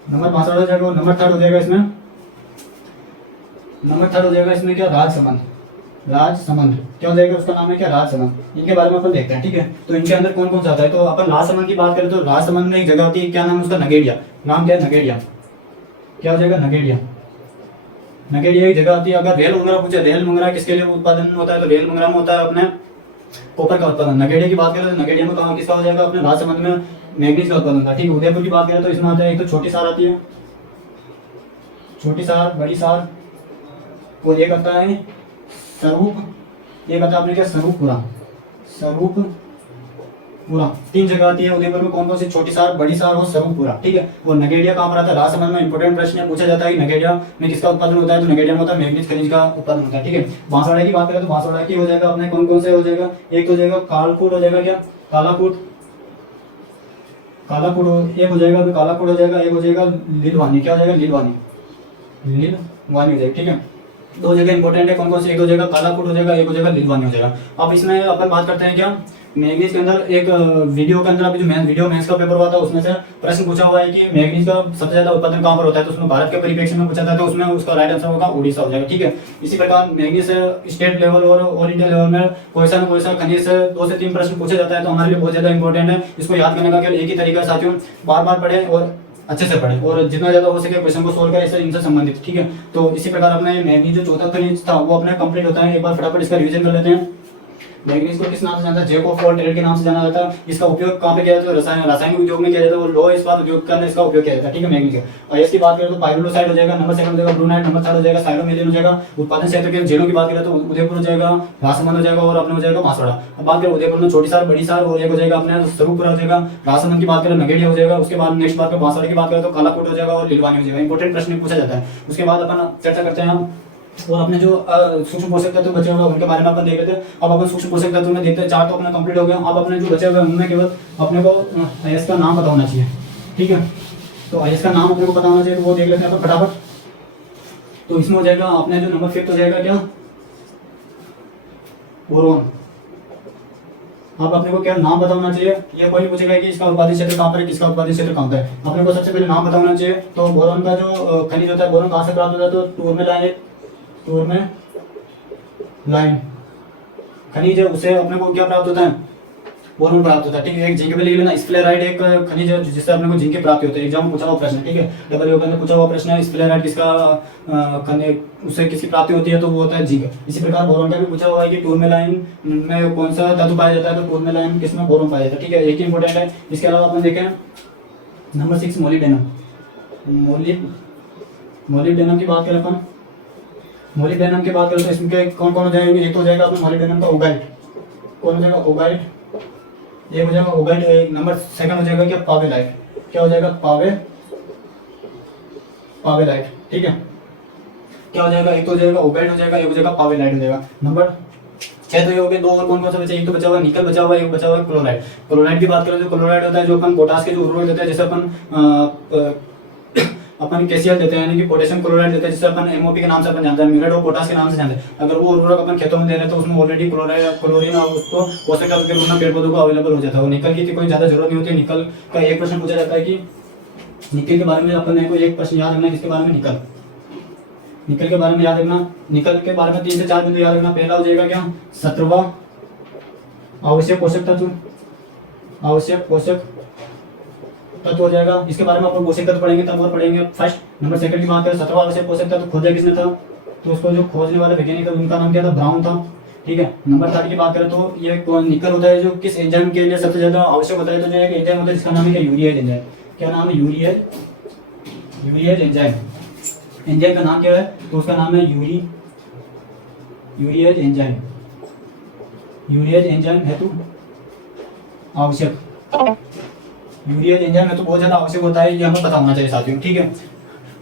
नंबर 5 हो जाएगा। नंबर 3 हो जाएगा इसमें, नंबर 3 हो जाएगा इसमें क्या, राजसमंद। राजसमंद क्या हो जाएगा, उसका नाम है क्या, राजसमंद। इनके बारे में अपन देखते हैं। ठीक है, तो इनके अंदर कौन कौन सा आता है, तो अपन राजसमंद की बात करें तो राजसमंद में एक जगह होती है, क्या नाम है उसका, नगेड़िया। नाम क्या है, नगेड़िया। क्या हो जाएगा, नगेड़िया। नगेड़िया एक जगह आती है। अगर रेल मुंगरा पूछे, रेल मुंगरा किसके लिए उत्पादन होता है, तो रेल मुंगरा में होता है अपने कॉपर का उत्पादन। नगेड़िया की बात करें तो नगेड़िया में कहाँ किसका हो जाएगा, अपने राजसमंद में मैग्नीज का उत्पादन होता है। ठीक है, उदयपुर की बात करें तो इसमें आता है एक तो छोटी सार आती है, छोटी सार, बड़ी सार, और एक आता है स्वरूप, एक आता है अपने क्या, स्वरूपपुरा। स्वरूपपुरा 3 जगह आती है उदयपुर में। कौन कौन सी, छोटी सार, बड़ी सार और स्वरूपपुरा। ठीक है, और नगेड़िया कहाँ पर आता है, राजसमंद में। इंपॉर्टेंट प्रश्न है, पूछा जाता है कि नगेड़िया में किसका उत्पादन होता है, तो नगेड़िया में होता है मैग्नीज खनिज का उत्पादन होता है। ठीक है, बांसवाड़ा की बात करें तो बांसवाड़ा की हो जाएगा अपने कौन कौन से हो जाएगा, एक हो जाएगा कालकूट हो जाएगा, क्या कालाकूट, एक हो जाएगा, कालाकूट हो जाएगा। एक हो जाएगा लीलवानी, क्या हो जाएगा, लीलवानी हो जाएगा। ठीक है, 2 जगह इंपॉर्टेंट है। कौन कौन सी, एक हो जाएगा कालाकूट हो जाएगा, एक हो जाएगा लीलवानी हो जाएगा। अब इसमें अपन बात करते हैं क्या, मैग्नीज के अंदर एक वीडियो के अंदर अभी जो वीडियो मेंस का पेपर हुआ था उसमें से प्रश्न पूछा हुआ है कि मैग्नीज का सबसे ज्यादा उत्पादन कहाँ पर होता है, तो उसमें भारत के परिप्रेक्ष्य में पूछा था, तो उसमें उसका राइट आंसर होगा उड़ीसा हो जाएगा। ठीक है, इसी प्रकार मैग्नीज स्टेट लेवल और ऑल इंडिया लेवल में कोई सा खनिज से 2 से 3 प्रश्न पूछे जाता है, तो हमारे लिए बहुत ज्यादा इंपॉर्टेंट है। इसको याद करने का केवल एक ही तरीका है साथियों, बार बार पढ़े और अच्छे से पढ़े, और जितना ज्यादा हो सके क्वेश्चन को सोल्व करें इससे इनसे संबंधित। ठीक है, तो इसी प्रकार अपने मैग्नीज जो चौथा खनिज था वो अपना कंप्लीट होता है। एक बार फटाफट इसका रिवीजन कर लेते हैं। मैग्नीज को किस नाम से जाना जाता है, जैक ऑफ ऑल ट्रेड के नाम से जाना जाता है। इसका उपयोग कहाँ पे किया जाता है, रासायनिक उद्योग में किया जाता है, और लोह इस्पात उद्योग के अंदर इसका उपयोग किया जाता है। ठीक है, मैग्नीज का। और इसकी बात करें तो पाइरुलोसाइड हो जाएगा, नंबर 2 हो जाएगा ब्रूनाइड, नंबर 3 हो जाएगा साइटोमेलिन हो जाएगा। उत्पादन क्षेत्र के जिलों की बात करें तो उदयपुर हो जाएगा, राजसमंद हो जाएगा, और अपने हो जाएगा बांसवाड़ा। अब बात करें उदयपुर में छोटी सार, बड़ी सार, और एक हो जाएगा अपने स्वरूपपुरा हो जाएगा। राजसमंद की बात करें नगेड़िया हो जाएगा। उसके बाद नेक्स्ट बात करें बांसवाड़ा की बात करें तो कालाकोट हो जाएगा और लीलवानी हो जाएगा। इंपॉर्टेंट प्रश्न पूछा जाता है। उसके बाद अपन चर्चा करते हैं हम, और अपने जो सूक्ष्म पोषक तत्व बचे हुए उनके बारे में अपन देख लेते हैं। अब अपन सूक्ष्म पोषक तत्व में देखते हैं, 4 तो अपना कंप्लीट हो गया। अब अपने जो बचे हुए उनमें केवल अपने को अयस्क का नाम पता होना चाहिए। ठीक है, तो अयस्क का नाम अपने को पता होना चाहिए, तो वो देख लेते हैं अपन फटाफट। तो इसमें हो जाएगा अपने जो नंबर 5 हो जाएगा क्या, बोरोन। अब अपने को क्या नाम पता होना चाहिए, ये कोई नहीं पूछेगा कि इसका उत्पादन क्षेत्र कहाँ पर है, किसका उत्पादन क्षेत्र कहाँ पर है। अपने को सबसे पहले नाम पता होना चाहिए। तो बोरोन का जो खनिज होता है, बोरोन कहाँ से प्राप्त होता है, तो टूरमेलाइन खनिज है, उसे अपने को क्या प्राप्त होता है, बोरोन प्राप्त होता है। ठीक है, एक जिंक पे लिख लेना। स्क्लेराइड एक खनिज है जिससे अपने को जिंक की प्राप्ति होती है। एग्जाम में पूछा हुआ प्रश्न है। ठीक है, डब्ल्यू के अंदर पूछा हुआ प्रश्न है, स्क्लेराइड किसका खनिज, उससे किसकी प्राप्ति होती है, तो वो होता है जिंक। इसी प्रकार बोरोन का भी पूछा हुआ है कि टूरमेलाइन में कौन सा धातु पाया जाता है, तो टूरमेलाइन किसमें, बोरोन पाया जाता है। ठीक है, एक ही इंपॉर्टेंट है। इसके अलावा अपन देखें नंबर 6 मोलिब्डेनम। मोलिब्डेनम की बात करें अपन, मोलिब्डेनम की बात करें तो इसमें कौन कौन हो जाएंगे, एक तो हो जाएगा अपना मोलिब्डेनम का ओगाइट। कौन हो जाएगा, ओगाइट। एक हो जाएगा ओगाइट, नंबर 2 हो जाएगा क्या, पावेलाइट। क्या हो जाएगा, पावेलाइट। ठीक है, क्या हो जाएगा, एक तो हो जाएगा ओगाइट हो जाएगा, एक हो जाएगा पावेलाइट हो जाएगा। नंबर 6 तो ये हो गए। 2 और कौन कौन सा बचा, एक तो बचा हुआ निकल बचा हुआ है, एक बचा हुआ है क्लोराइड। क्लोराइड की बात करें तो क्लोराइड होता है जो अपन पोटास के जो उर्वरक देते हैं, जैसे अपन केसीएल देते हैं, यानी कि पोटेशियम क्लोराइड देते हैं, जिसे अपन एमओपी के नाम से अपन जानते हैं, म्यूरेट और पोटास के नाम से जानते हैं। अगर वो उर्वरक अपन खेतों में दे रहे हैं तो उसमें ऑलरेडी क्लोरीन और उसको पोषक तत्व के रूप में पेड़ पौधों को अवेलेबल हो जाता है। निकल की कोई ज्यादा जरूरत नहीं होती है। निकल का एक प्रश्न पूछा जाता है कि निकल के बारे में अपन को एक प्रश्न याद रखना, किसके बारे में, निकल के बारे में याद रखना। निकल के बारे में 3 से 4 बिंदु याद रखना। पहला हो जाएगा क्या, 17वां आवश्यक पोषक तत्व हो जाएगा। इसके बारे में अपन पोषक तत्व पढ़ेंगे तब और पढ़ेंगे। फर्स्ट नंबर 2 की बात करें, 17वां आवश्यक पोषक तत्व खोजा किसने था, तो उसको जो खोजने वाले वैज्ञानिक उनका नाम क्या था, ब्राउन था। ठीक है। नंबर 3 की बात करें तो ये निकल होता है जो किस एंजाइम के लिए सबसे ज्यादा आवश्यक होता है, तो जो एक एंजाइम होता है जिसका नाम है यूरिएज एंजाइम। क्या नाम है? Urease enzyme. एंजाइम का नाम क्या है? तो उसका नाम है यूरिएज एंजाइम। यूरिएज एंजाइम हेतु आवश्यक, यूरिएज एंजाइम हेतु बहुत ज्यादा आवश्यक होता है, ये हमें पता होना चाहिए साथियों, ठीक है।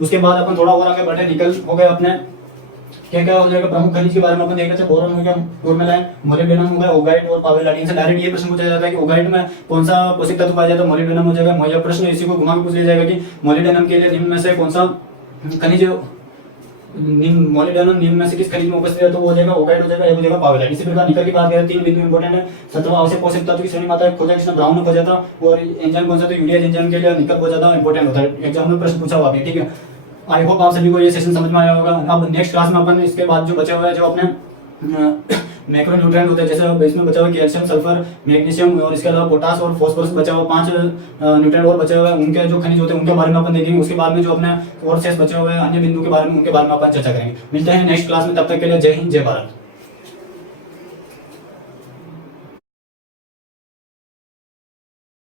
उसके बाद अपन थोड़ा और आगे बढ़े, निकल हो गए अपने, क्या क्या हो जाएगा प्रमुख खनिज के बारे में अपन देख रहे थे। बोरॉन हो गया, टूरमेलाइन, मोलिब्डेनम हो गया, ओगाइट और पावेलाइट। से डायरेक्ट ये प्रश्न पूछा जाता है कि ओगाइट में कौन सा पोषक तत्व पाया जाता है? मोलिब्डेनम हो जाएगा। यह प्रश्न इसी को घुमा के पूछ लिया जाएगा कि मोलिब्डेनम के लिए निम्न में से कौन सा खनिज, मोलिब्डेनम निम्न में से किस खनिज में उपस्थित है? तो वो हो जाएगा ओगाइट हो जाएगा, ये हो जाएगा पावेलाइट। इसी प्रकार निकल की बात करें, 3 बिंदु इंपॉर्टेंट है। 17वां आवश्यक पोषक तत्व की श्रेणी में आता है, खोजा किसने? ब्राउन ने खोजा था। और एंजाइम कौन सा? तो यूरिएज एंजाइम के लिए निकल बहुत ज्यादा इंपॉर्टेंट होता है, एग्जाम में प्रश्न पूछा हुआ है, ठीक है। आई होप आप सभी को ये सेशन समझ में आया होगा। अब नेक्स्ट क्लास में अपन इसके बाद जो बचा हुआ है, जो अपने मैक्रो न्यूट्रिएंट होते हैं, जैसे इसमें बचा हुआ कैल्शियम, सल्फर, मैग्नीशियम और इसके अलावा पोटास और फॉस्फोरस बचा हुआ 5 न्यूट्रिएंट और बचे हुए हैं, उनके जो खनिज होते हैं उनके बारे में अपन देखेंगे। उसके बाद में जो अपने और शेष बचे हुए हैं अन्य बिंदु के बारे में, उनके बारे में अपन चर्चा करेंगे। मिलते हैं नेक्स्ट क्लास में, तब तक के लिए जय हिंद, जय भारत।